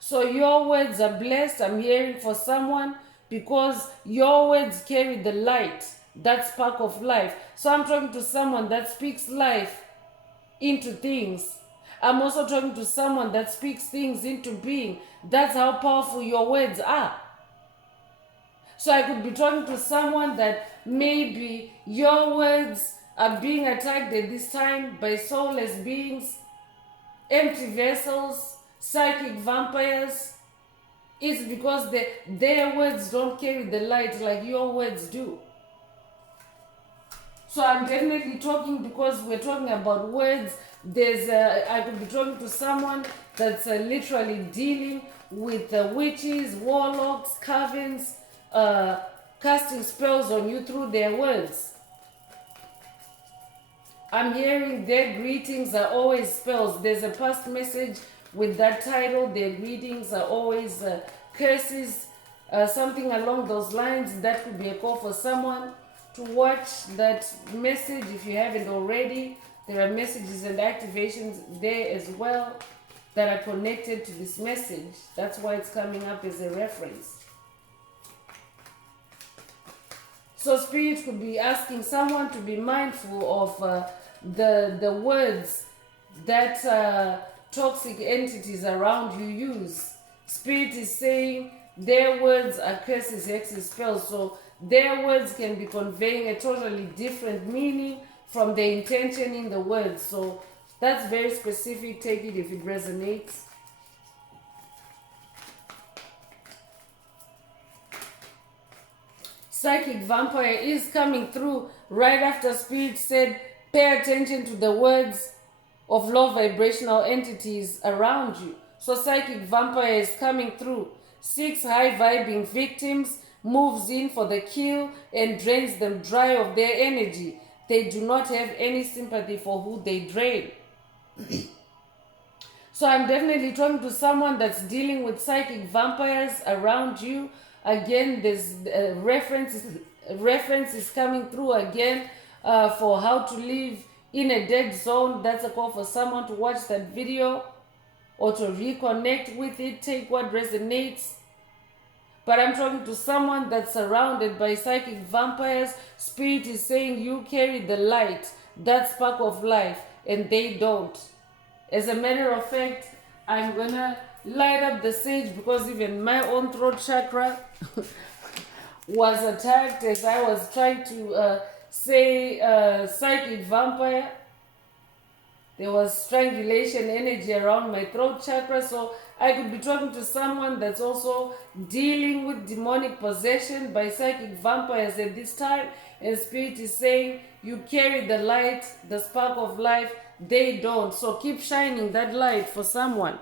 So your words are blessed. I'm hearing for someone because your words carry the light, that spark of life. So I'm talking to someone that speaks life into things. I'm also talking to someone that speaks things into being. That's how powerful your words are. So I could be talking to someone that maybe your words are being attacked at this time by soulless beings, empty vessels, psychic vampires. It's because their words don't carry the light like your words do. So I'm definitely talking because we're talking about words. I could be talking to someone that's literally dealing with witches, warlocks, covens, casting spells on you through their words. I'm hearing their greetings are always spells. There's a past message with that title. Their greetings are always curses, something along those lines. That could be a call for someone to watch that message if you haven't already. There are messages and activations there as well that are connected to this message. That's why it's coming up as a reference. So Spirit could be asking someone to be mindful of the words that toxic entities around you use. Spirit is saying Their words are curses, hexes, spells. So their words can be conveying a totally different meaning from the intention in the words. So that's very specific. Take it if it resonates. Psychic vampire is coming through right after Spirit said, pay attention to the words of low vibrational entities around you. So psychic vampire is coming through. 6 high vibing victims, moves in for the kill and drains them dry of their energy. They do not have any sympathy for who they drain. So I'm definitely talking to someone that's dealing with psychic vampires around you. Again, there's reference is coming through again for how to live in a dead zone. That's a call for someone to watch that video or to reconnect with it. Take what resonates. But I'm talking to someone that's surrounded by psychic vampires. Spirit is saying you carry the light, that spark of life, and they don't. As a matter of fact, I'm gonna light up the sage because even my own throat chakra was attacked as I was trying to say psychic vampire. There was strangulation energy around my throat chakra, so I could be talking to someone that's also dealing with demonic possession by psychic vampires at this time. And Spirit is saying you carry the light, the spark of life. They don't. So keep shining that light for someone.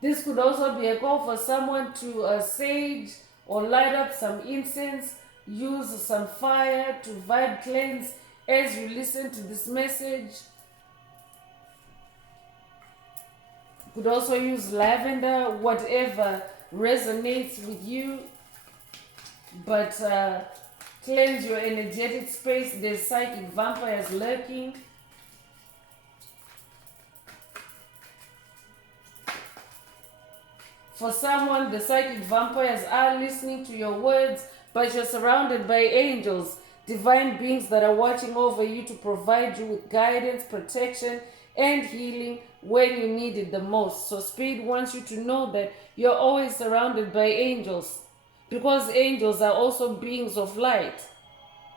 This could also be a call for someone to sage or light up some incense, use some fire to vibe cleanse as you listen to this message. You could also use lavender, whatever resonates with you. But cleanse your energetic space. There's psychic vampires lurking. For someone, the psychic vampires are listening to your words, but you're surrounded by angels, divine beings that are watching over you to provide you with guidance, protection, and healing when you need it the most. So Spirit wants you to know that you're always surrounded by angels, because angels are also beings of light.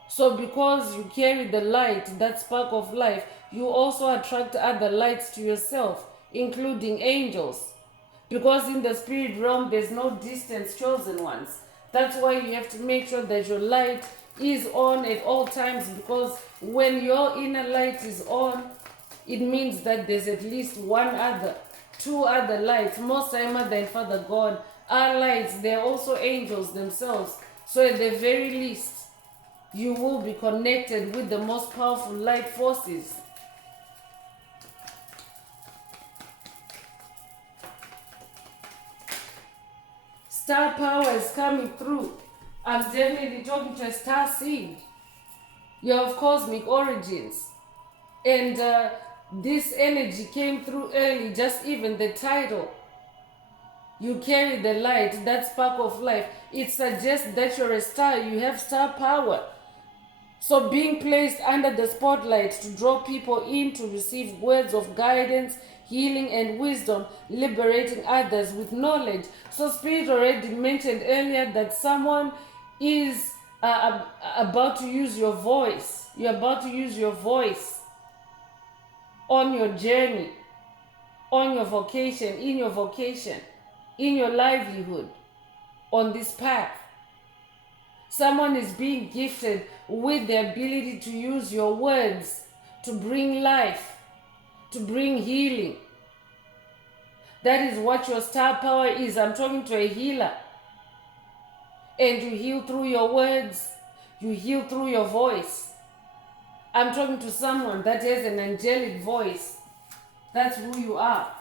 So because you carry the light, that spark of life, you also attract other lights to yourself, including angels. Because in the spirit realm, there's no distance, chosen ones. That's why you have to make sure that your light is on at all times, because when your inner light is on, it means that there's at least two other lights. Most time, Mother and Father God are lights. They're also angels themselves. So at the very least, you will be connected with the most powerful light forces. Star power is coming through. I'm definitely talking to a star seed. You're of cosmic origins. And this energy came through early, just even the title. You carry the light, that spark of life. It suggests that you're a star. You have star power. So being placed under the spotlight to draw people in to receive words of guidance, healing and wisdom, liberating others with knowledge. So Spirit already mentioned earlier that someone is about to use your voice. You're about to use your voice on your journey, on your vocation, in your livelihood, on this path. Someone is being gifted with the ability to use your words to bring life, to bring healing. That is what your star power is. I'm talking to a healer. And you heal through your words. You heal through your voice. I'm talking to someone that has an angelic voice. That's who you are.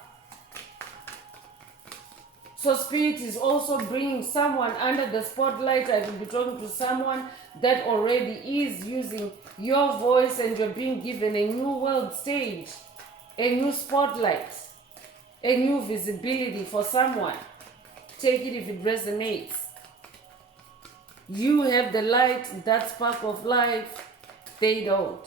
So Spirit is also bringing someone under the spotlight. I will be talking to someone that already is using your voice, and you're being given a new world stage, a new spotlight, a new visibility for someone. Take it if it resonates. You have the light, that spark of life. They don't.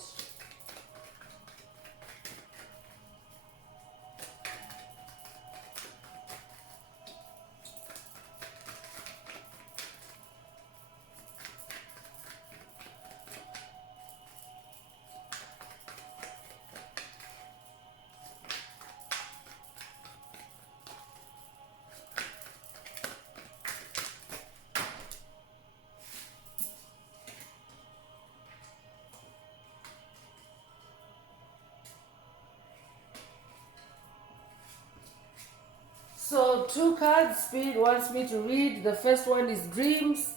two cards Spirit wants me to read. The first one is Dreams.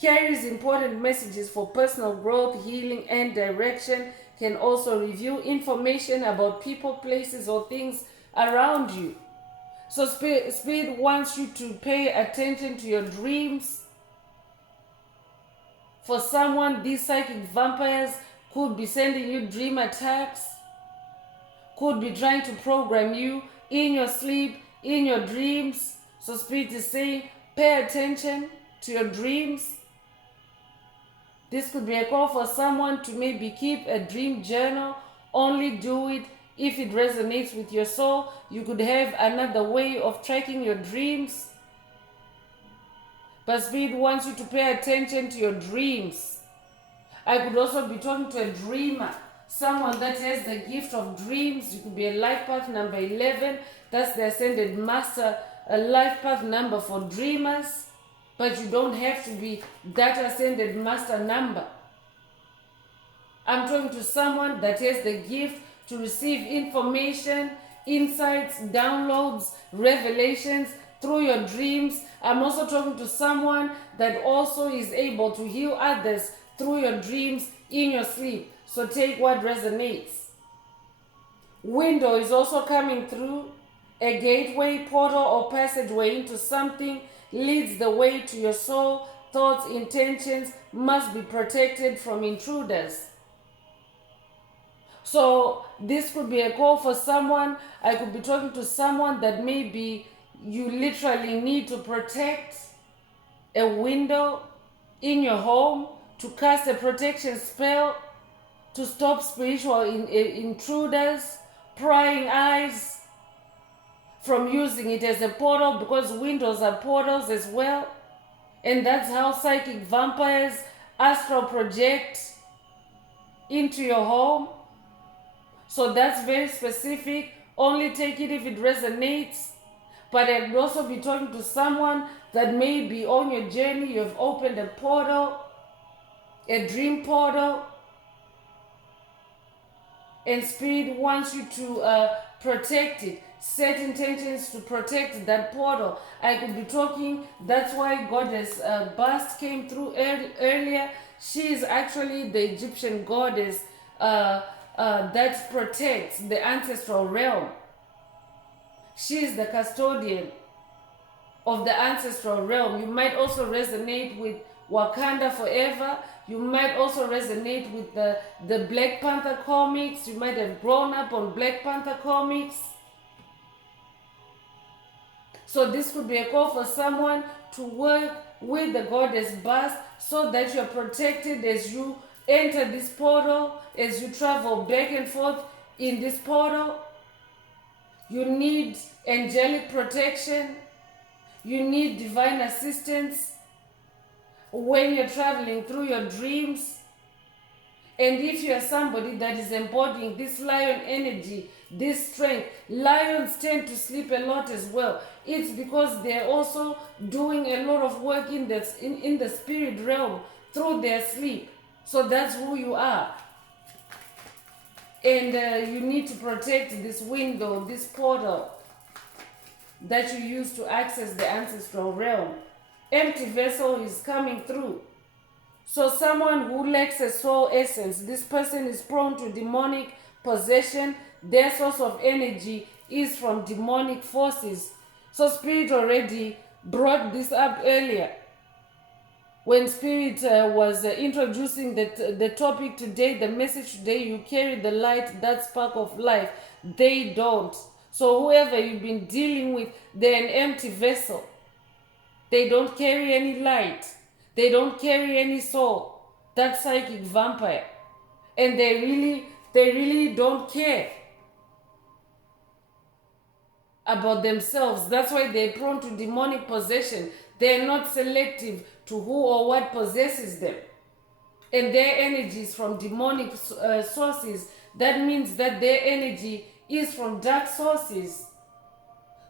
Carries important messages for personal growth, healing, and direction. Can also reveal information about people, places, or things around you. So Spirit wants you to pay attention to your dreams. For someone, these psychic vampires could be sending you dream attacks, could be trying to program you in your sleep, in your dreams. So Spirit is saying, pay attention to your dreams. This could be a call for someone to maybe keep a dream journal. Only do it if it resonates with your soul. You could have another way of tracking your dreams. But Spirit wants you to pay attention to your dreams. I could also be talking to a dreamer, someone that has the gift of dreams. You could be a life path number 11. That's the Ascended Master, a life path number for dreamers. But you don't have to be that Ascended Master number. I'm talking to someone that has the gift to receive information, insights, downloads, revelations through your dreams. I'm also talking to someone that also is able to heal others through your dreams in your sleep. So take what resonates. Window is also coming through. A gateway, portal, or passageway into something leads the way to your soul. Thoughts, intentions must be protected from intruders. So this could be a call for someone. I could be talking to someone that maybe you literally need to protect a window in your home, to cast a protection spell, to stop spiritual intruders, prying eyes, from using it as a portal, because windows are portals as well. And that's how psychic vampires astral project into your home. So that's very specific. Only take it if it resonates. But I'd also be talking to someone that may be on your journey. You've opened a portal, a dream portal, and Spirit wants you to protect it. Set intentions to protect that portal. I could be talking, that's why Goddess Bast came through earlier. She is actually the Egyptian goddess that protects the ancestral realm. She is the custodian of the ancestral realm. You might also resonate with Wakanda Forever. You might also resonate with the Black Panther comics. You might have grown up on Black Panther comics. So this could be a call for someone to work with the Goddess Bast so that you're protected as you enter this portal, as you travel back and forth in this portal. You need angelic protection. You need divine assistance when you're traveling through your dreams. And if you're somebody that is embodying this lion energy, this strength, lions tend to sleep a lot as well. It's because they're also doing a lot of work in the spirit realm through their sleep. So that's who you are. And you need to protect this window, this portal that you use to access the ancestral realm. Empty vessel is coming through. So someone who lacks a soul essence, this person is prone to demonic possession. Their source of energy is from demonic forces. So Spirit already brought this up earlier. When Spirit was introducing the topic today, the message today, you carry the light, that spark of life. They don't. So whoever you've been dealing with, they're an empty vessel. They don't carry any light. They don't carry any soul. That psychic vampire. And they really don't care about themselves. That's why they're prone to demonic possession. They're not selective to who or what possesses them. And their energy is from demonic sources. That means that their energy is from dark sources.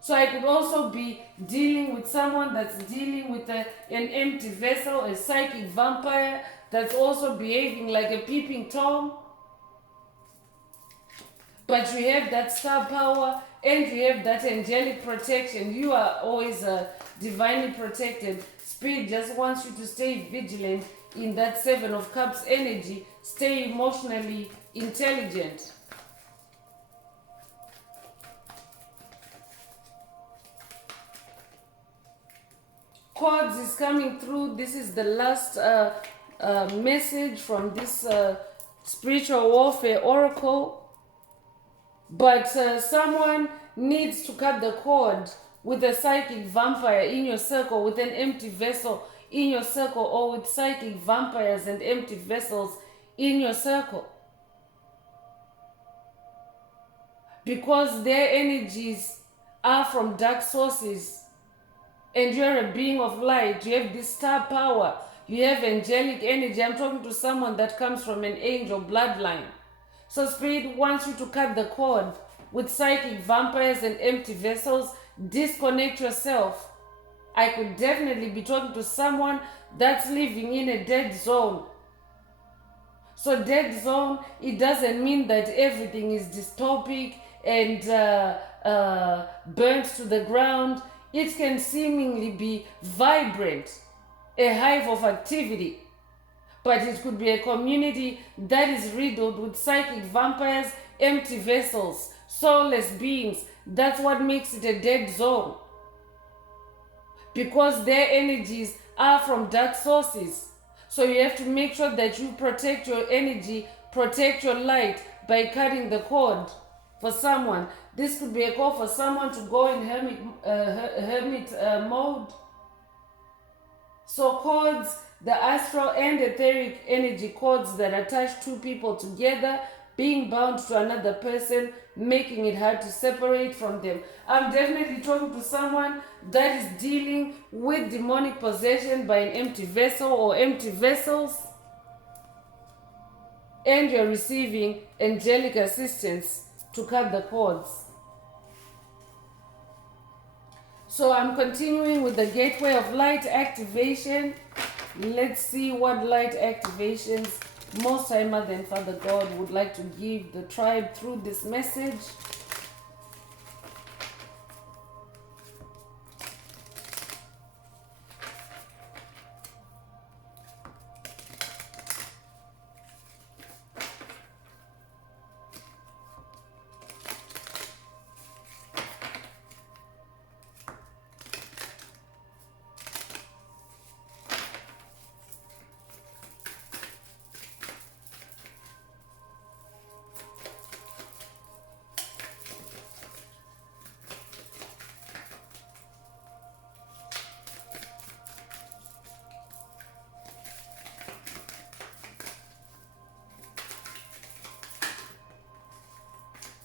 So I could also be dealing with someone that's dealing with an empty vessel, a psychic vampire that's also behaving like a peeping Tom. But you have that star power and you have that angelic protection. You are always divinely protected. Spirit just wants you to stay vigilant in that Seven of Cups energy. Stay emotionally intelligent. Cords is coming through. This is the last message from this spiritual warfare oracle. But someone needs to cut the cord with a psychic vampire in your circle, with an empty vessel in your circle, or with psychic vampires and empty vessels in your circle. Because their energies are from dark sources. And you're a being of light. You have this star power. You have angelic energy. I'm talking to someone that comes from an angel bloodline. So Spirit wants you to cut the cord with psychic vampires and empty vessels. Disconnect yourself. I could definitely be talking to someone that's living in a dead zone. So dead zone, it doesn't mean that everything is dystopic and burnt to the ground. It can seemingly be vibrant, a hive of activity. But it could be a community that is riddled with psychic vampires, empty vessels, soulless beings. That's what makes it a dead zone. Because their energies are from dark sources. So you have to make sure that you protect your energy, protect your light by cutting the cord for someone. This could be a call for someone to go in hermit mode. So cords, the astral and etheric energy cords that attach two people together, being bound to another person, making it hard to separate from them. I'm definitely talking to someone that is dealing with demonic possession by an empty vessel or empty vessels. And you're receiving angelic assistance to cut the cords. So I'm continuing with the gateway of light activation. Let's see what light activations Most High Mother and Father God would like to give the tribe through this message.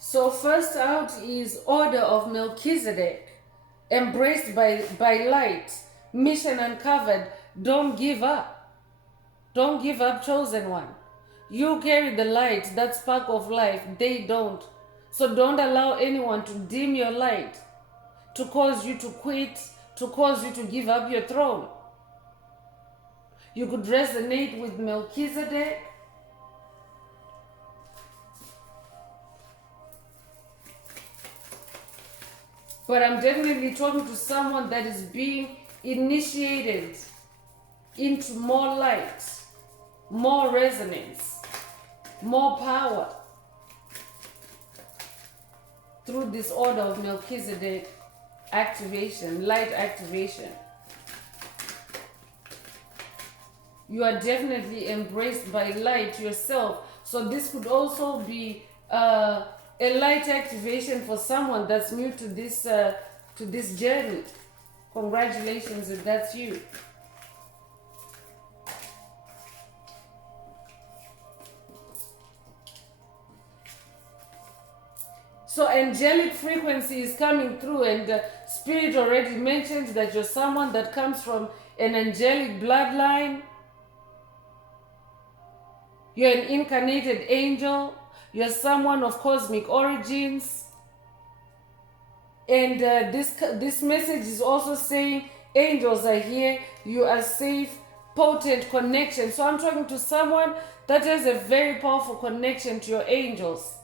So first out is Order of Melchizedek, embraced by light, mission uncovered. Don't give up. Don't give up, chosen one. You carry the light, that spark of life. They don't. So don't allow anyone to dim your light, to cause you to quit, to cause you to give up your throne. You could resonate with Melchizedek. But I'm definitely talking to someone that is being initiated into more light, more resonance, more power through this Order of Melchizedek activation, light activation. You are definitely embraced by light yourself. So this could also be a light activation for someone that's new to this journey. Congratulations if that's you. So angelic frequency is coming through, and Spirit already mentioned that you're someone that comes from an angelic bloodline. You're an incarnated angel. You're someone of cosmic origins. And this message is also saying angels are here. You are safe, potent connection. So I'm talking to someone that has a very powerful connection to your angels.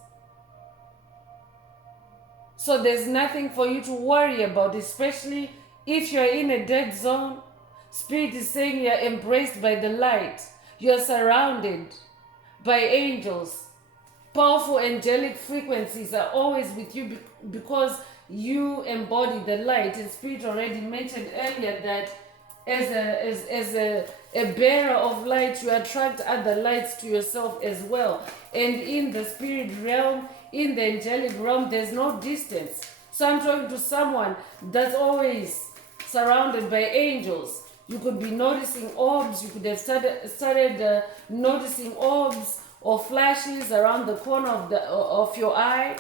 So there's nothing for you to worry about, especially if you're in a dead zone. Spirit is saying you're embraced by the light. You're surrounded by angels. Powerful angelic frequencies are always with you because you embody the light. And Spirit already mentioned earlier that as a bearer of light, you attract other lights to yourself as well. And in the spirit realm, in the angelic realm, there's no distance. So I'm talking to someone that's always surrounded by angels. You could be noticing orbs. You could have started noticing orbs or flashes around the corner of your eye.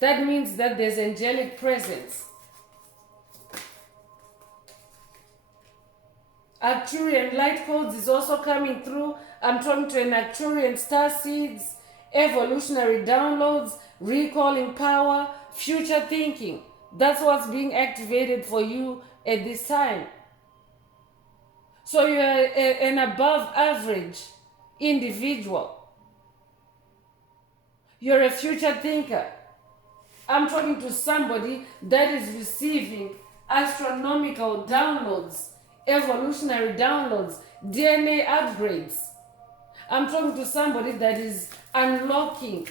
That means that there's angelic presence. Arcturian light codes is also coming through. I'm talking to an Arcturian star seeds, evolutionary downloads, recalling power, future thinking. That's what's being activated for you at this time. So you're an above average individual. You're a future thinker. I'm talking to somebody that is receiving astronomical downloads, evolutionary downloads, DNA upgrades. I'm talking to somebody that is unlocking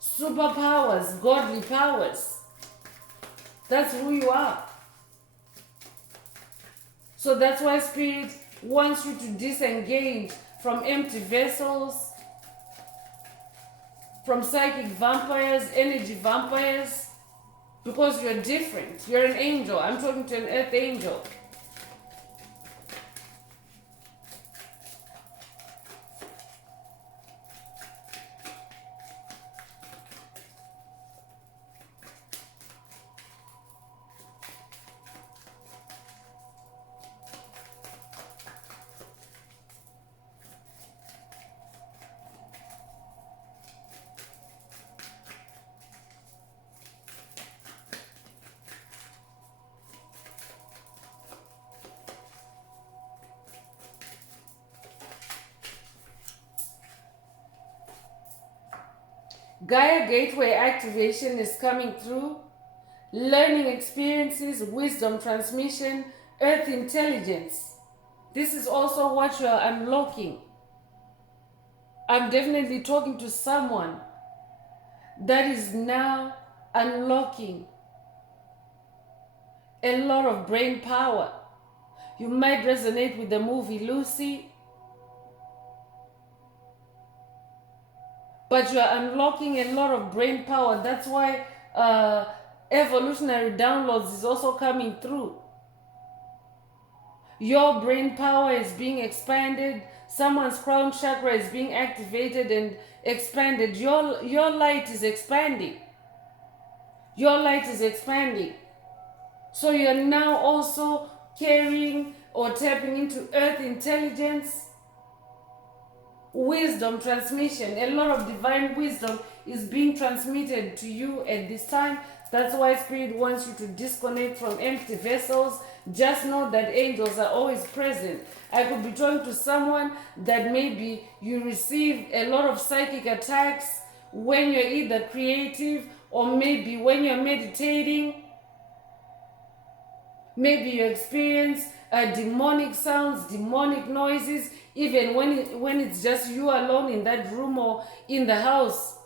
superpowers, godly powers. That's who you are. So that's why Spirit wants you to disengage from empty vessels, from psychic vampires, energy vampires, because you're different. You're an angel. I'm talking to an earth angel. Gaia Gateway activation is coming through. Learning experiences, wisdom transmission, earth intelligence. This is also what you are unlocking. I'm definitely talking to someone that is now unlocking a lot of brain power. You might resonate with the movie Lucy, but you are unlocking a lot of brain power. That's why evolutionary downloads is also coming through. Your brain power is being expanded. Someone's crown chakra is being activated and expanded. Your light is expanding. Your light is expanding. So you're now also carrying or tapping into earth intelligence, wisdom transmission. A lot of divine wisdom is being transmitted to you at this time. That's why Spirit wants you to disconnect from empty vessels. Just know that angels are always present. I could be talking to someone that maybe you receive a lot of psychic attacks when you're either creative or maybe when you're meditating. Maybe you experience demonic sounds, demonic noises, even when it's just you alone in that room or in the house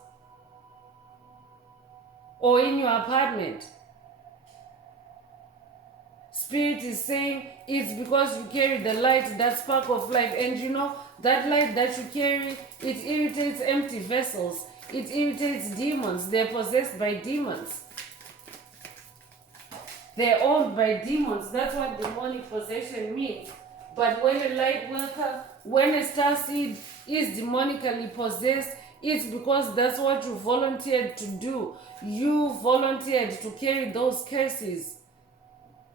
or in your apartment. Spirit is saying it's because you carry the light, that spark of life. And you know, that light that you carry, it irritates empty vessels. It irritates demons. They're possessed by demons. They're owned by demons. That's what demonic possession means. But when a light worker, when a star seed is demonically possessed, it's because that's what you volunteered to do. You volunteered to carry those curses.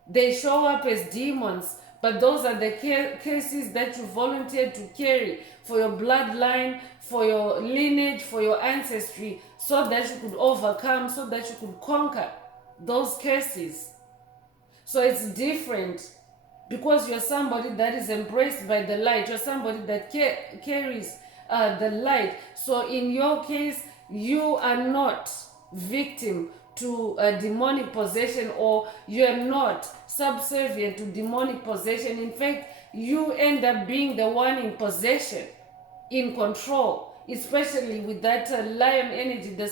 They show up as demons, but those are the curses that you volunteered to carry for your bloodline, for your lineage, for your ancestry, so that you could overcome, so that you could conquer those curses. So it's different because you're somebody that is embraced by the light. You're somebody that carries the light. So in your case, you are not victim to a demonic possession, or you're not subservient to demonic possession. In fact, you end up being the one in possession, in control, especially with that lion energy, the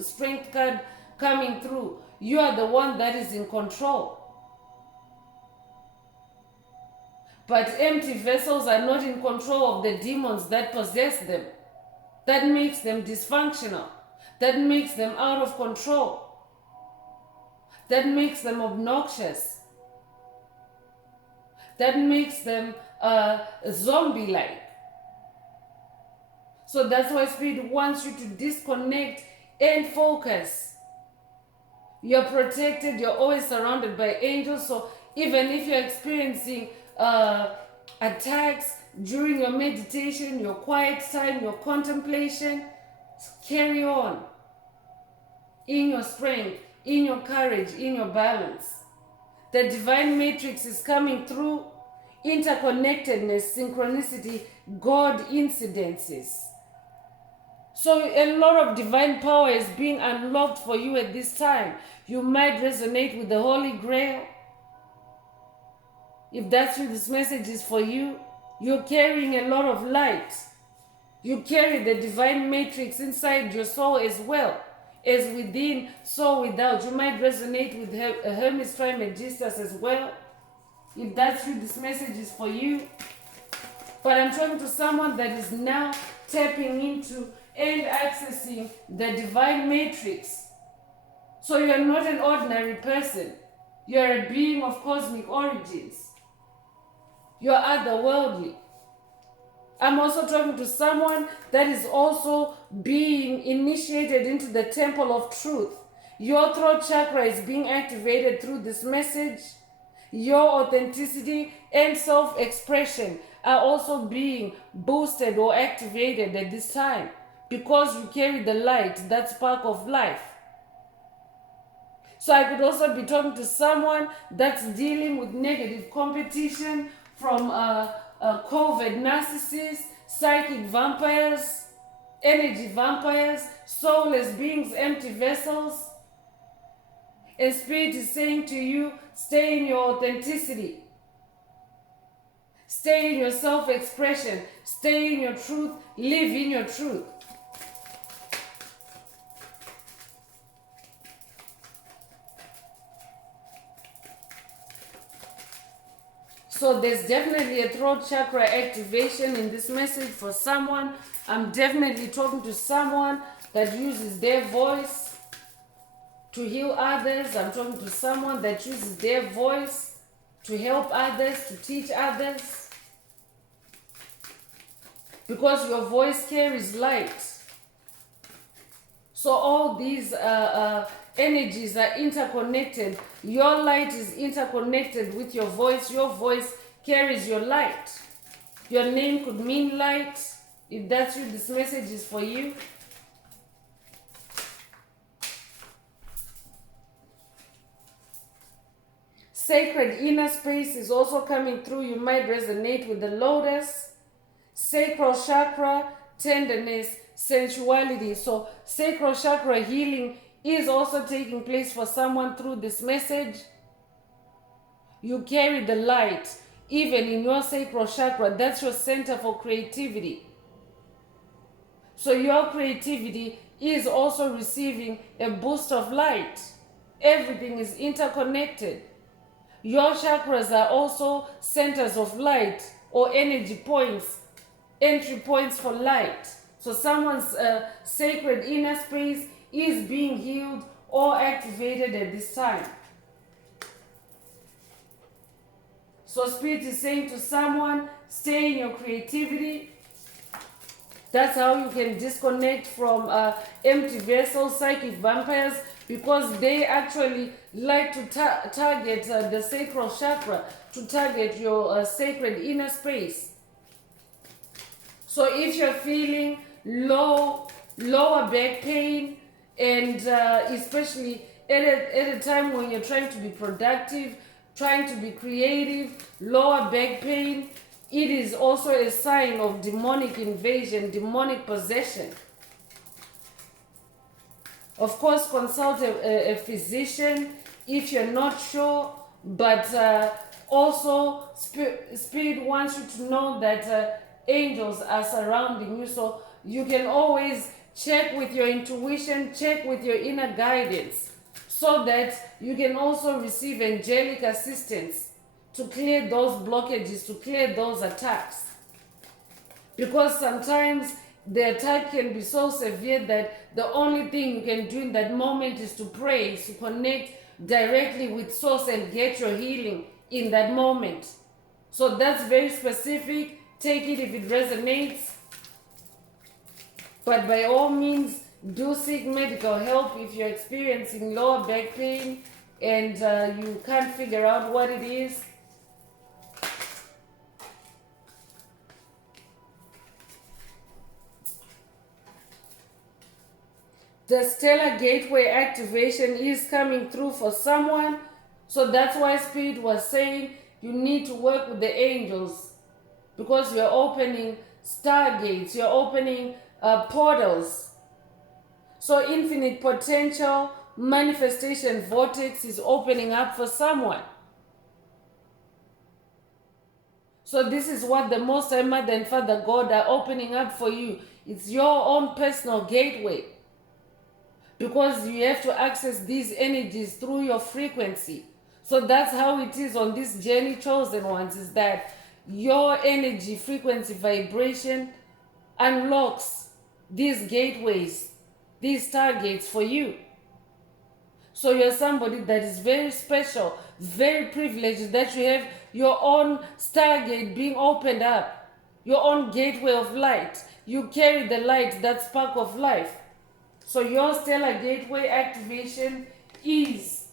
strength card coming through. You are the one that is in control. But empty vessels are not in control of the demons that possess them. That makes them dysfunctional. That makes them out of control. That makes them obnoxious. That makes them zombie-like. So that's why Spirit wants you to disconnect and focus. You're protected. You're always surrounded by angels. So even if you're experiencing attacks during your meditation, your quiet time, your contemplation, carry on in your strength, in your courage, in your balance. The divine matrix is coming through. Interconnectedness, synchronicity, God incidences. So a lot of divine power is being unlocked for you at this time. You might resonate with the Holy Grail. If that's what this message is for you, you're carrying a lot of light. You carry the divine matrix inside your soul as well. As within, so without. You might resonate with Hermes Trismegistus as well. If that's what this message is for you. But I'm talking to someone that is now tapping into and accessing the divine matrix. So you're not an ordinary person. You're a being of cosmic origins. You're otherworldly. I'm also talking to someone that is also being initiated into the temple of truth. Your throat chakra is being activated through this message. Your authenticity and self-expression are also being boosted or activated at this time because you carry the light, that spark of life. So I could also be talking to someone that's dealing with negative competition from COVID narcissists, psychic vampires, energy vampires, soulless beings, empty vessels. And Spirit is saying to you, stay in your authenticity. Stay in your self-expression. Stay in your truth. Live in your truth. So there's definitely a throat chakra activation in this message for someone. I'm definitely talking to someone that uses their voice to heal others. I'm talking to someone that uses their voice to help others, to teach others. Because your voice carries light. So all these energies are interconnected. Your light is interconnected with your voice. Your voice carries your light. Your name could mean light. If that's what this message is for you. Sacred inner space is also coming through. You might resonate with the lotus. Sacral chakra, tenderness, sensuality. So sacral chakra healing is also taking place for someone through this message. You carry the light even in your sacral chakra. That's your center for creativity. So your creativity is also receiving a boost of light. Everything is interconnected. Your chakras are also centers of light or energy points, entry points for light. So someone's sacred inner space is being healed or activated at this time. So Spirit is saying to someone, stay in your creativity. That's how you can disconnect from empty vessels, psychic vampires, because they actually like to target the sacral chakra, to target your sacred inner space. So if you're feeling lower back pain, and especially at a time when you're trying to be productive, trying to be creative, lower back pain, it is also a sign of demonic invasion, demonic possession. Of course, consult a physician if you're not sure, but also Spirit wants you to know that angels are surrounding you, so you can always check with your intuition, check with your inner guidance, so that you can also receive angelic assistance to clear those blockages, to clear those attacks. Because sometimes the attack can be so severe that the only thing you can do in that moment is to pray, is to connect directly with source and get your healing in that moment. So that's very specific. Take it if it resonates. But by all means, do seek medical help if you're experiencing lower back pain and you can't figure out what it is. The stellar gateway activation is coming through for someone. So that's why Spirit was saying you need to work with the angels, because you're opening stargates, you're opening portals. So infinite potential manifestation vortex is opening up for someone. So this is what the Most High Mother and Father God are opening up for you. It's your own personal gateway, because you have to access these energies through your frequency. So that's how it is on this journey, chosen ones, is that your energy, frequency, vibration unlocks these gateways, these targets for you. So you're somebody that is very special, very privileged, that you have your own stargate being opened up, your own gateway of light. You carry the light, that spark of life. So your stellar gateway activation is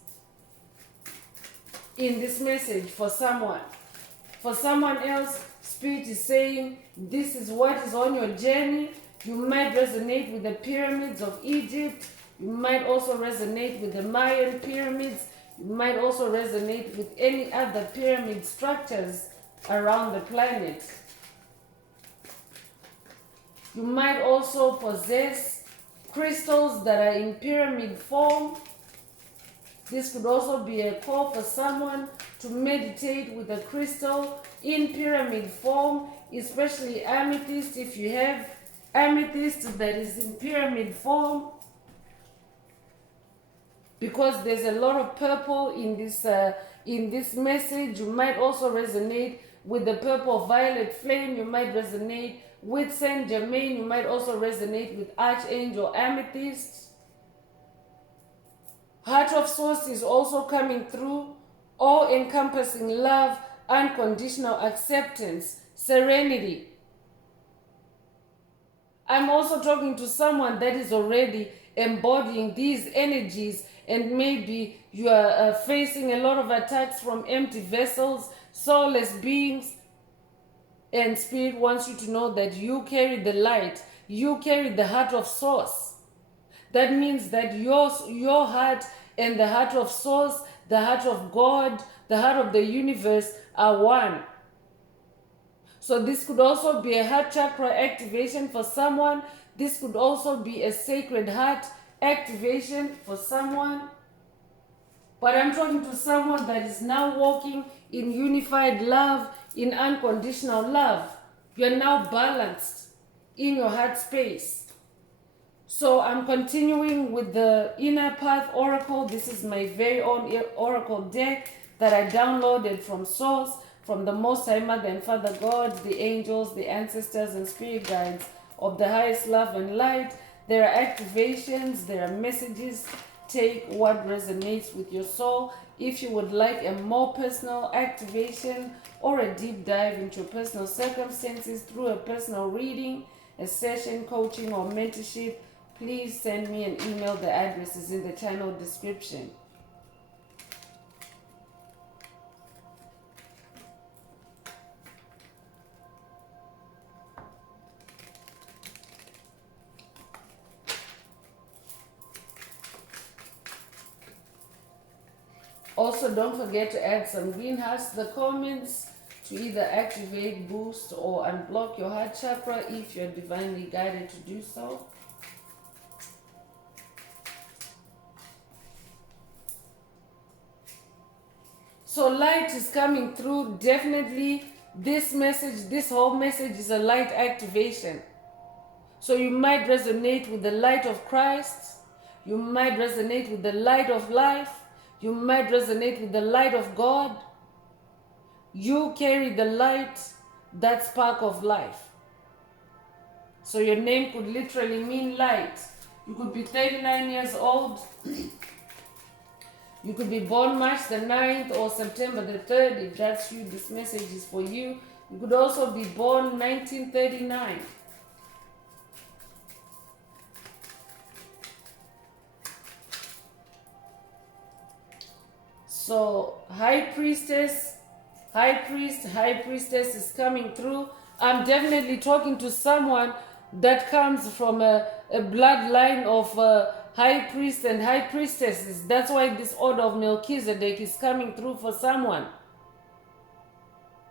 in this message for someone. For someone else, Spirit is saying this is what is on your journey. You might resonate with the pyramids of Egypt. You might also resonate with the Mayan pyramids. You might also resonate with any other pyramid structures around the planet. You might also possess crystals that are in pyramid form. This could also be a call for someone to meditate with a crystal in pyramid form, especially amethyst. If you have amethyst that is in pyramid form, because there's a lot of purple in this message. You might also resonate with the purple violet flame. You might resonate with Saint Germain. You might also resonate with Archangel Amethyst. Heart of Source is also coming through, all-encompassing love, unconditional acceptance, serenity. I'm also talking to someone that is already embodying these energies, and maybe you are facing a lot of attacks from empty vessels, soulless beings. And Spirit wants you to know that you carry the light. You carry the heart of Source. That means that your heart and the heart of Source, the heart of God, the heart of the universe are one. So this could also be a heart chakra activation for someone. This could also be a sacred heart activation for someone. But I'm talking to someone that is now walking in unified love, in unconditional love. You're now balanced in your heart space. So I'm continuing with the Inner Path Oracle. This is my very own Oracle deck that I downloaded from Source, from the Most High Mother and Father God, the angels, the ancestors, and spirit guides of the highest love and light. There are activations, there are messages. Take what resonates with your soul. If you would like a more personal activation or a deep dive into your personal circumstances through a personal reading, a session, coaching, or mentorship, please send me an email. The address is in the channel description. Also, don't forget to add some green hearts to the comments to either activate, boost, or unblock your heart chakra if you're divinely guided to do so. So light is coming through. Definitely this message, this whole message is a light activation. So you might resonate with the light of Christ. You might resonate with the light of life. You might resonate with the light of God. You carry the light, that spark of life. So your name could literally mean light. You could be 39 years old. You could be born March the 9th or September the 3rd. If that's you, this message is for you. You could also be born 1939. So high priestess, high priest, high priestess is coming through. I'm definitely talking to someone that comes from a bloodline of high priest and high priestesses. That's why this order of Melchizedek is coming through for someone.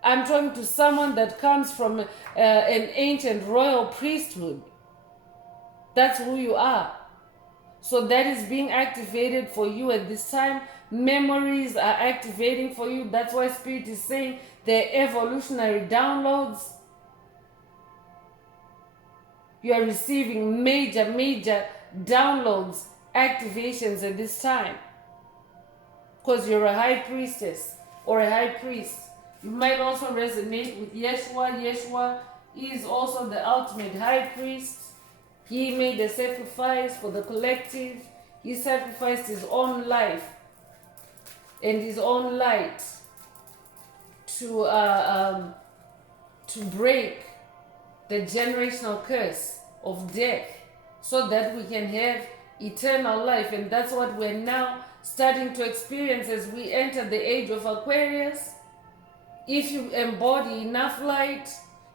I'm talking to someone that comes from an ancient royal priesthood. That's who you are. So that is being activated for you at this time. Memories are activating for you. That's why Spirit is saying they're evolutionary downloads. You are receiving major downloads, activations at this time. Because you're a high priestess or a high priest. You might also resonate with Yeshua. Yeshua is also the ultimate high priest. He made a sacrifice for the collective. He sacrificed his own life and his own light to break the generational curse of death so that we can have eternal life. And that's what we're now starting to experience as we enter the age of Aquarius. If you embody enough light,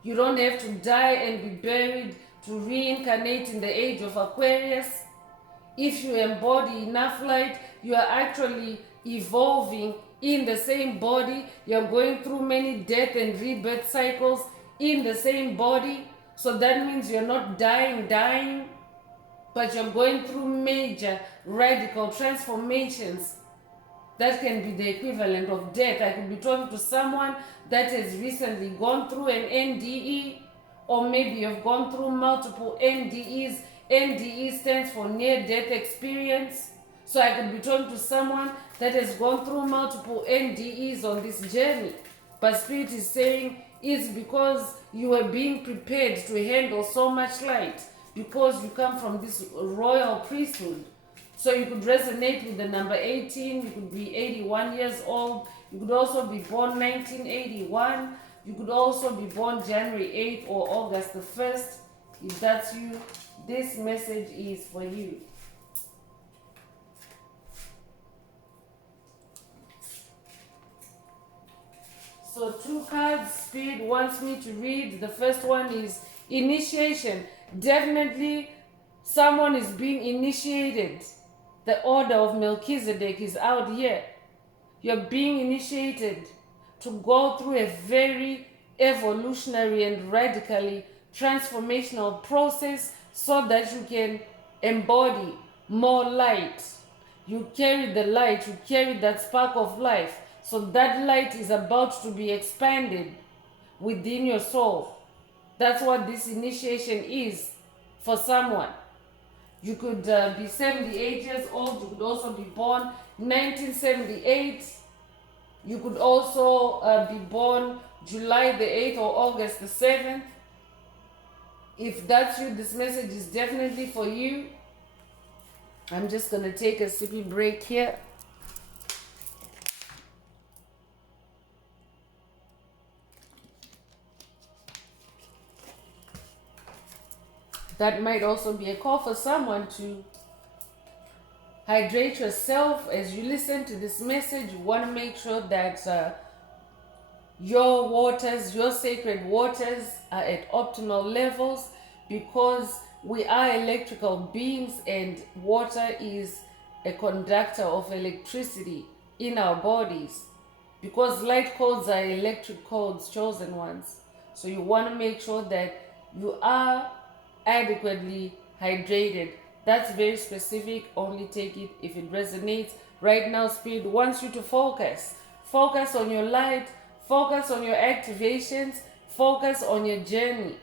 you don't have to die and be buried to reincarnate in the age of Aquarius. If you embody enough light, you are actually evolving in the same body. You're going through many death and rebirth cycles in the same body. So that means you're not dying, but you're going through major radical transformations that can be the equivalent of death. I could be talking to someone that has recently gone through an NDE, or maybe you've gone through multiple NDEs. NDE stands for near-death experience. So I could be talking to someone that has gone through multiple NDEs on this journey. But Spirit is saying it's because you are being prepared to handle so much light, because you come from this royal priesthood. So you could resonate with the number 18. You could be 81 years old. You could also be born 1981. You could also be born January 8th or August the 1st. If that's you, this message is for you. So 2 cards Spirit wants me to read. The first one is initiation. Definitely someone is being initiated. The order of Melchizedek is out here. You're being initiated to go through a very evolutionary and radically transformational process so that you can embody more light. You carry the light, you carry that spark of life. So that light is about to be expanded within your soul. That's what this initiation is for someone. You could be 78 years old. You could also be born 1978. You could also be born July the 8th or August the 7th. If that's you, this message is definitely for you. I'm just going to take a sippy break here. That might also be a call for someone to hydrate yourself. As you listen to this message, you want to make sure that your waters, your sacred waters, are at optimal levels, because we are electrical beings and water is a conductor of electricity in our bodies, because light codes are electric codes, chosen ones. So you want to make sure that you are adequately hydrated. That's very specific. Only take it if it resonates. Right now, Spirit wants you to focus. focus on your light, focus on your activations, focus on your journey.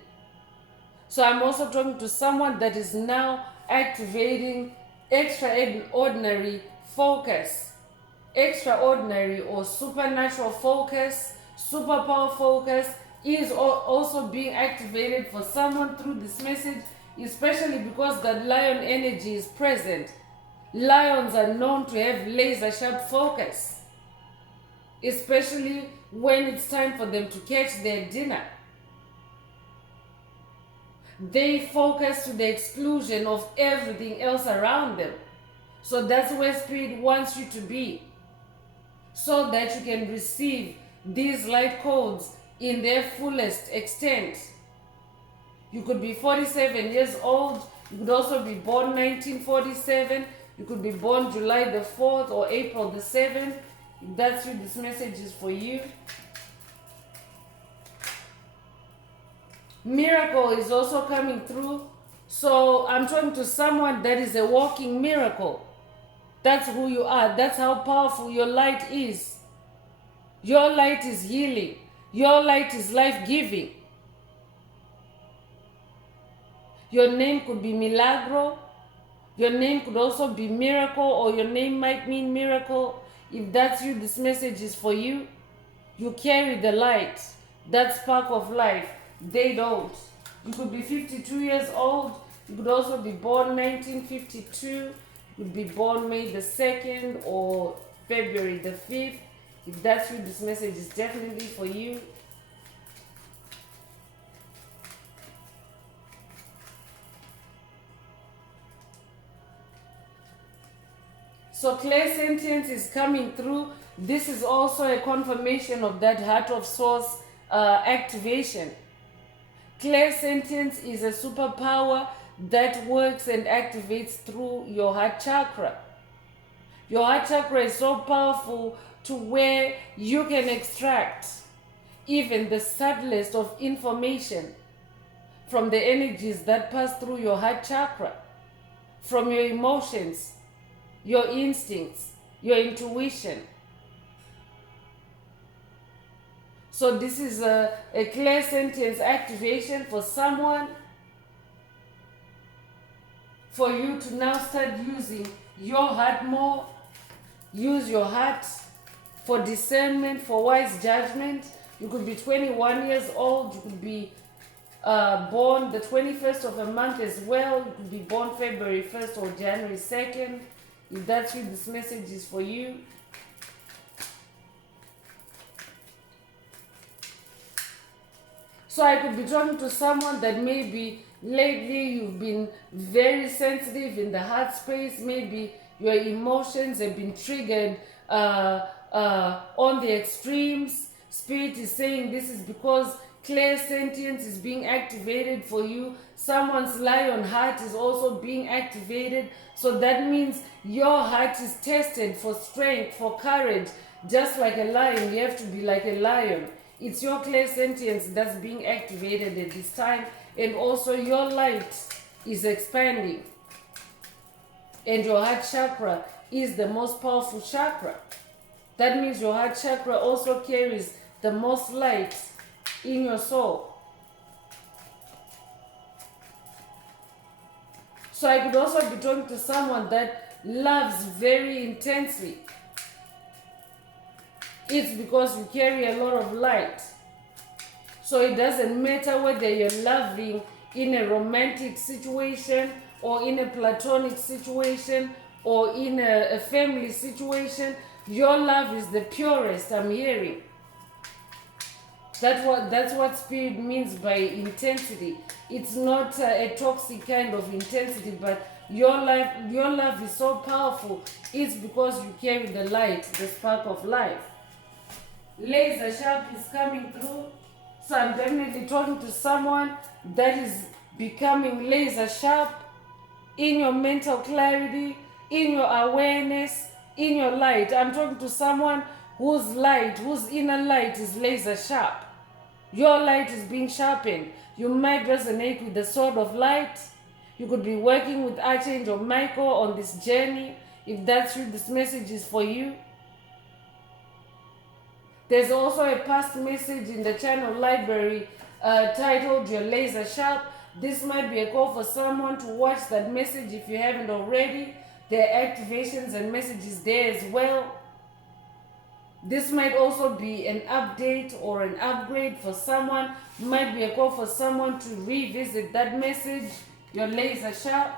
So I'm also talking to someone that is now activating extraordinary focus, extraordinary or supernatural focus, superpower focus is also being activated for someone through this message, especially because that lion energy is present. Lions are known to have laser sharp focus, especially when it's time for them to catch their dinner. They focus to the exclusion of everything else around them. So that's where Spirit wants you to be, so that you can receive these light codes in their fullest extent. You could be 47 years old. You could also be born 1947. You could be born July the 4th or April the 7th. If that's you, this message is for you. Miracle is also coming through. So I'm talking to someone that is a walking miracle. That's who you are. That's how powerful your light is. Your light is healing. Your light is life-giving. Your name could be Milagro. Your name could also be Miracle, or your name might mean miracle. If that's you, this message is for you. You carry the light, that spark of life. They don't. You could be 52 years old. You could also be born 1952. You could be born May the 2nd or February the 5th. If that's you, this message is definitely for you. So clairsentience is coming through. This is also a confirmation of that heart of source activation. Clairsentience is a superpower that works and activates through your heart chakra. Your heart chakra is so powerful to where you can extract even the subtlest of information from the energies that pass through your heart chakra, from your emotions, your instincts, your intuition. So this is a clairsentience activation for someone, for you to now start using your heart more. Use your heart for discernment, for wise judgment. You could be 21 years old. You could be born the 21st of a month as well. You could be born February 1st or January 2nd. If that's you, this message is for you. So I could be talking to someone that maybe lately you've been very sensitive in the heart space. Maybe your emotions have been triggered on the extremes. Spirit is saying this is because clairsentience is being activated for you. Someone's lion heart is also being activated. So that means your heart is tested for strength, for courage. Just like a lion, you have to be like a lion. It's your clairsentience that's being activated at this time. And also your light is expanding. And your heart chakra is the most powerful chakra. That means your heart chakra also carries the most light in your soul. So I could also be talking to someone that loves very intensely. It's because you carry a lot of light. So it doesn't matter whether you're loving in a romantic situation or in a platonic situation or in a family situation. Your love is the purest, I'm hearing. That's what spirit means by intensity. It's not a toxic kind of intensity, but your love is so powerful. It's because you carry the light, the spark of life. Laser sharp is coming through. So I'm definitely talking to someone that is becoming laser sharp in your mental clarity, in your awareness, in your light. I'm talking to someone whose light, whose inner light is laser sharp. Your light is being sharpened. You might resonate with the sword of light. You could be working with Archangel Michael on this journey. If that's you, this message is for you. There's also a past message in the channel library titled Your Laser Sharp. This might be a call for someone to watch that message if you haven't already. There are activations and messages there as well. This might also be an update or an upgrade for someone. Might be a call for someone to revisit that message. Your laser sharp.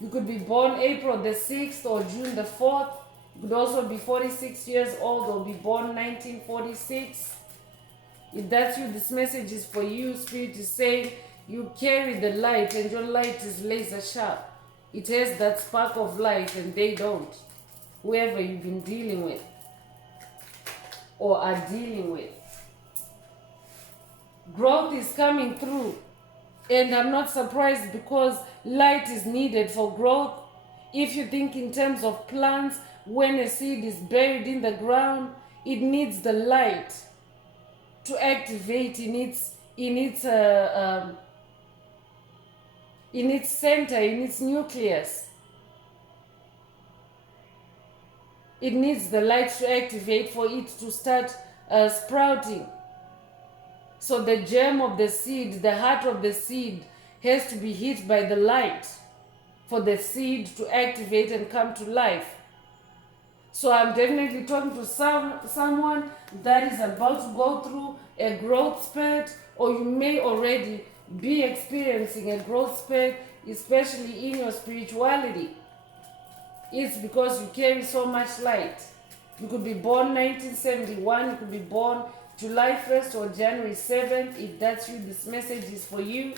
You could be born April the 6th or June the 4th. You could also be 46 years old or be born 1946. If that's you, this message is for you. Spirit is saying you carry the light and your light is laser sharp. It has that spark of light and they don't. Whoever you've been dealing with or are dealing with. Growth is coming through. And I'm not surprised because light is needed for growth. If you think in terms of plants, when a seed is buried in the ground, it needs the light to activate in its center, in its nucleus. It needs the light to activate for it to start sprouting. So the germ of the seed, the heart of the seed, has to be hit by the light for the seed to activate and come to life. So I'm definitely talking to someone that is about to go through a growth spurt, or you may already be experiencing a growth spurt, especially in your spirituality. It's because you carry so much light. You could be born 1971, you could be born July 1st or January 7th. If that's you, this message is for you.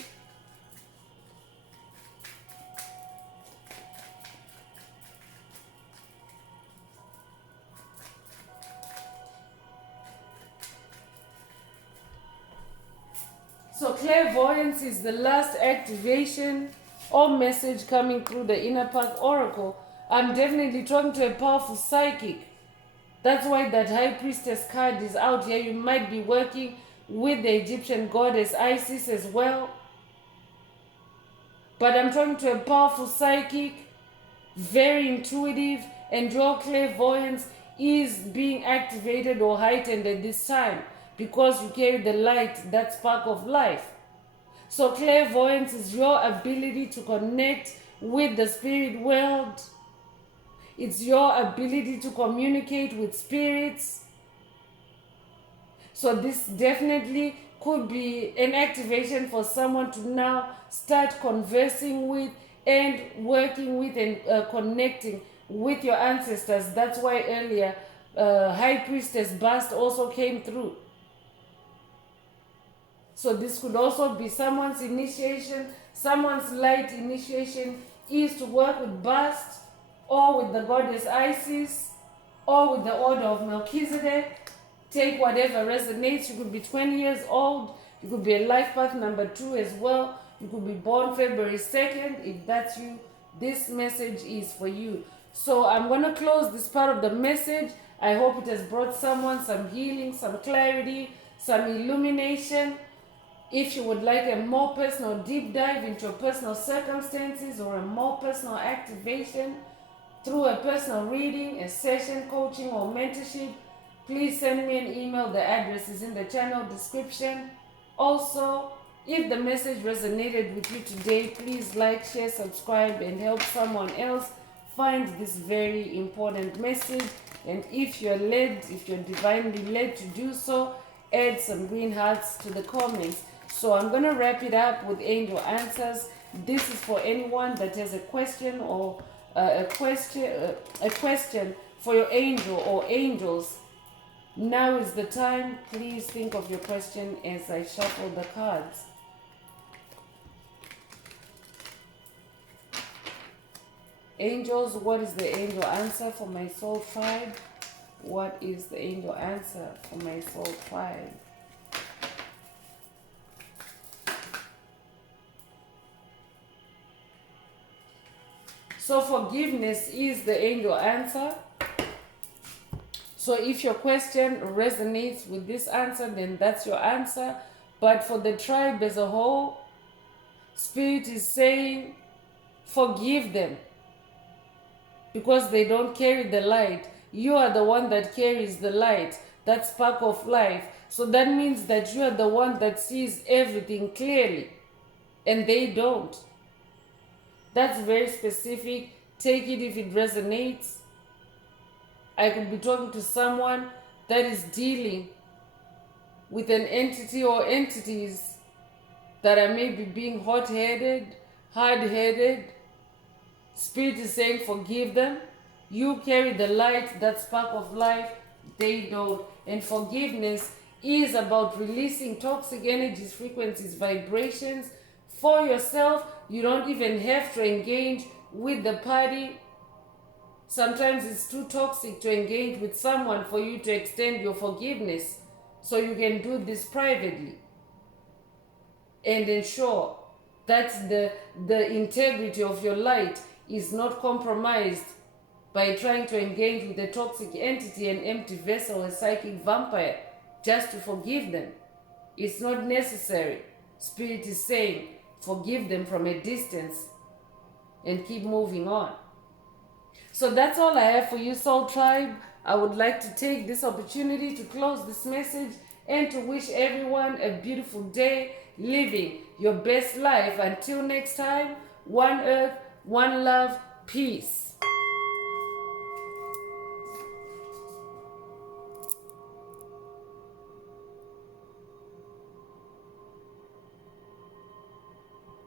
So clairvoyance is the last activation or message coming through the Inner Path Oracle. I'm definitely talking to a powerful psychic. That's why that High Priestess card is out here. You might be working with the Egyptian goddess Isis as well. But I'm talking to a powerful psychic, very intuitive, and your clairvoyance is being activated or heightened at this time because you carry the light, that spark of life. So clairvoyance is your ability to connect with the spirit world. It's your ability to communicate with spirits. So this definitely could be an activation for someone to now start conversing with and working with and connecting with your ancestors. That's why earlier High Priestess Bast also came through. So this could also be someone's initiation. Someone's light initiation is to work with Bast, or with the goddess Isis, or with the order of Melchizedek. Take whatever resonates. You could be 20 years old. You could be a life path number 2 as well. You could be born February 2nd. If that's you, this message is for you. So I'm going to close this part of the message. I hope it has brought someone some healing, some clarity, some illumination. If you would like a more personal deep dive into your personal circumstances or a more personal activation through a personal reading, a session, coaching, or mentorship, please send me an email. The address is in the channel description. Also, if the message resonated with you today, please like, share, subscribe, and help someone else find this very important message. And if you're divinely led to do so, add some green hearts to the comments. So I'm going to wrap it up with angel answers. This is for anyone that has a question or a question for your angel or angels. Now is the time. Please think of your question as I shuffle the cards. Angels, what is the angel answer for my soul tribe? What is the angel answer for my soul tribe? So forgiveness is the angel answer. So if your question resonates with this answer, then that's your answer. But for the tribe as a whole, Spirit is saying, forgive them because they don't carry the light. You are the one that carries the light, that spark of life. So that means that you are the one that sees everything clearly, and they don't. That's very specific. Take it if it resonates. I could be talking to someone that is dealing with an entity or entities that are maybe being hot-headed, hard-headed. Spirit is saying forgive them. You carry the light, that spark of life. They don't. And forgiveness is about releasing toxic energies, frequencies, vibrations for yourself. You don't even have to engage with the party. Sometimes it's too toxic to engage with someone for you to extend your forgiveness. So you can do this privately and ensure that the integrity of your light is not compromised by trying to engage with a toxic entity, an empty vessel, a psychic vampire, just to forgive them. It's not necessary. Spirit is saying, forgive them from a distance and keep moving on. So that's all I have for you, Soul Tribe. I would like to take this opportunity to close this message and to wish everyone a beautiful day, living your best life. Until next time, one earth, one love, peace.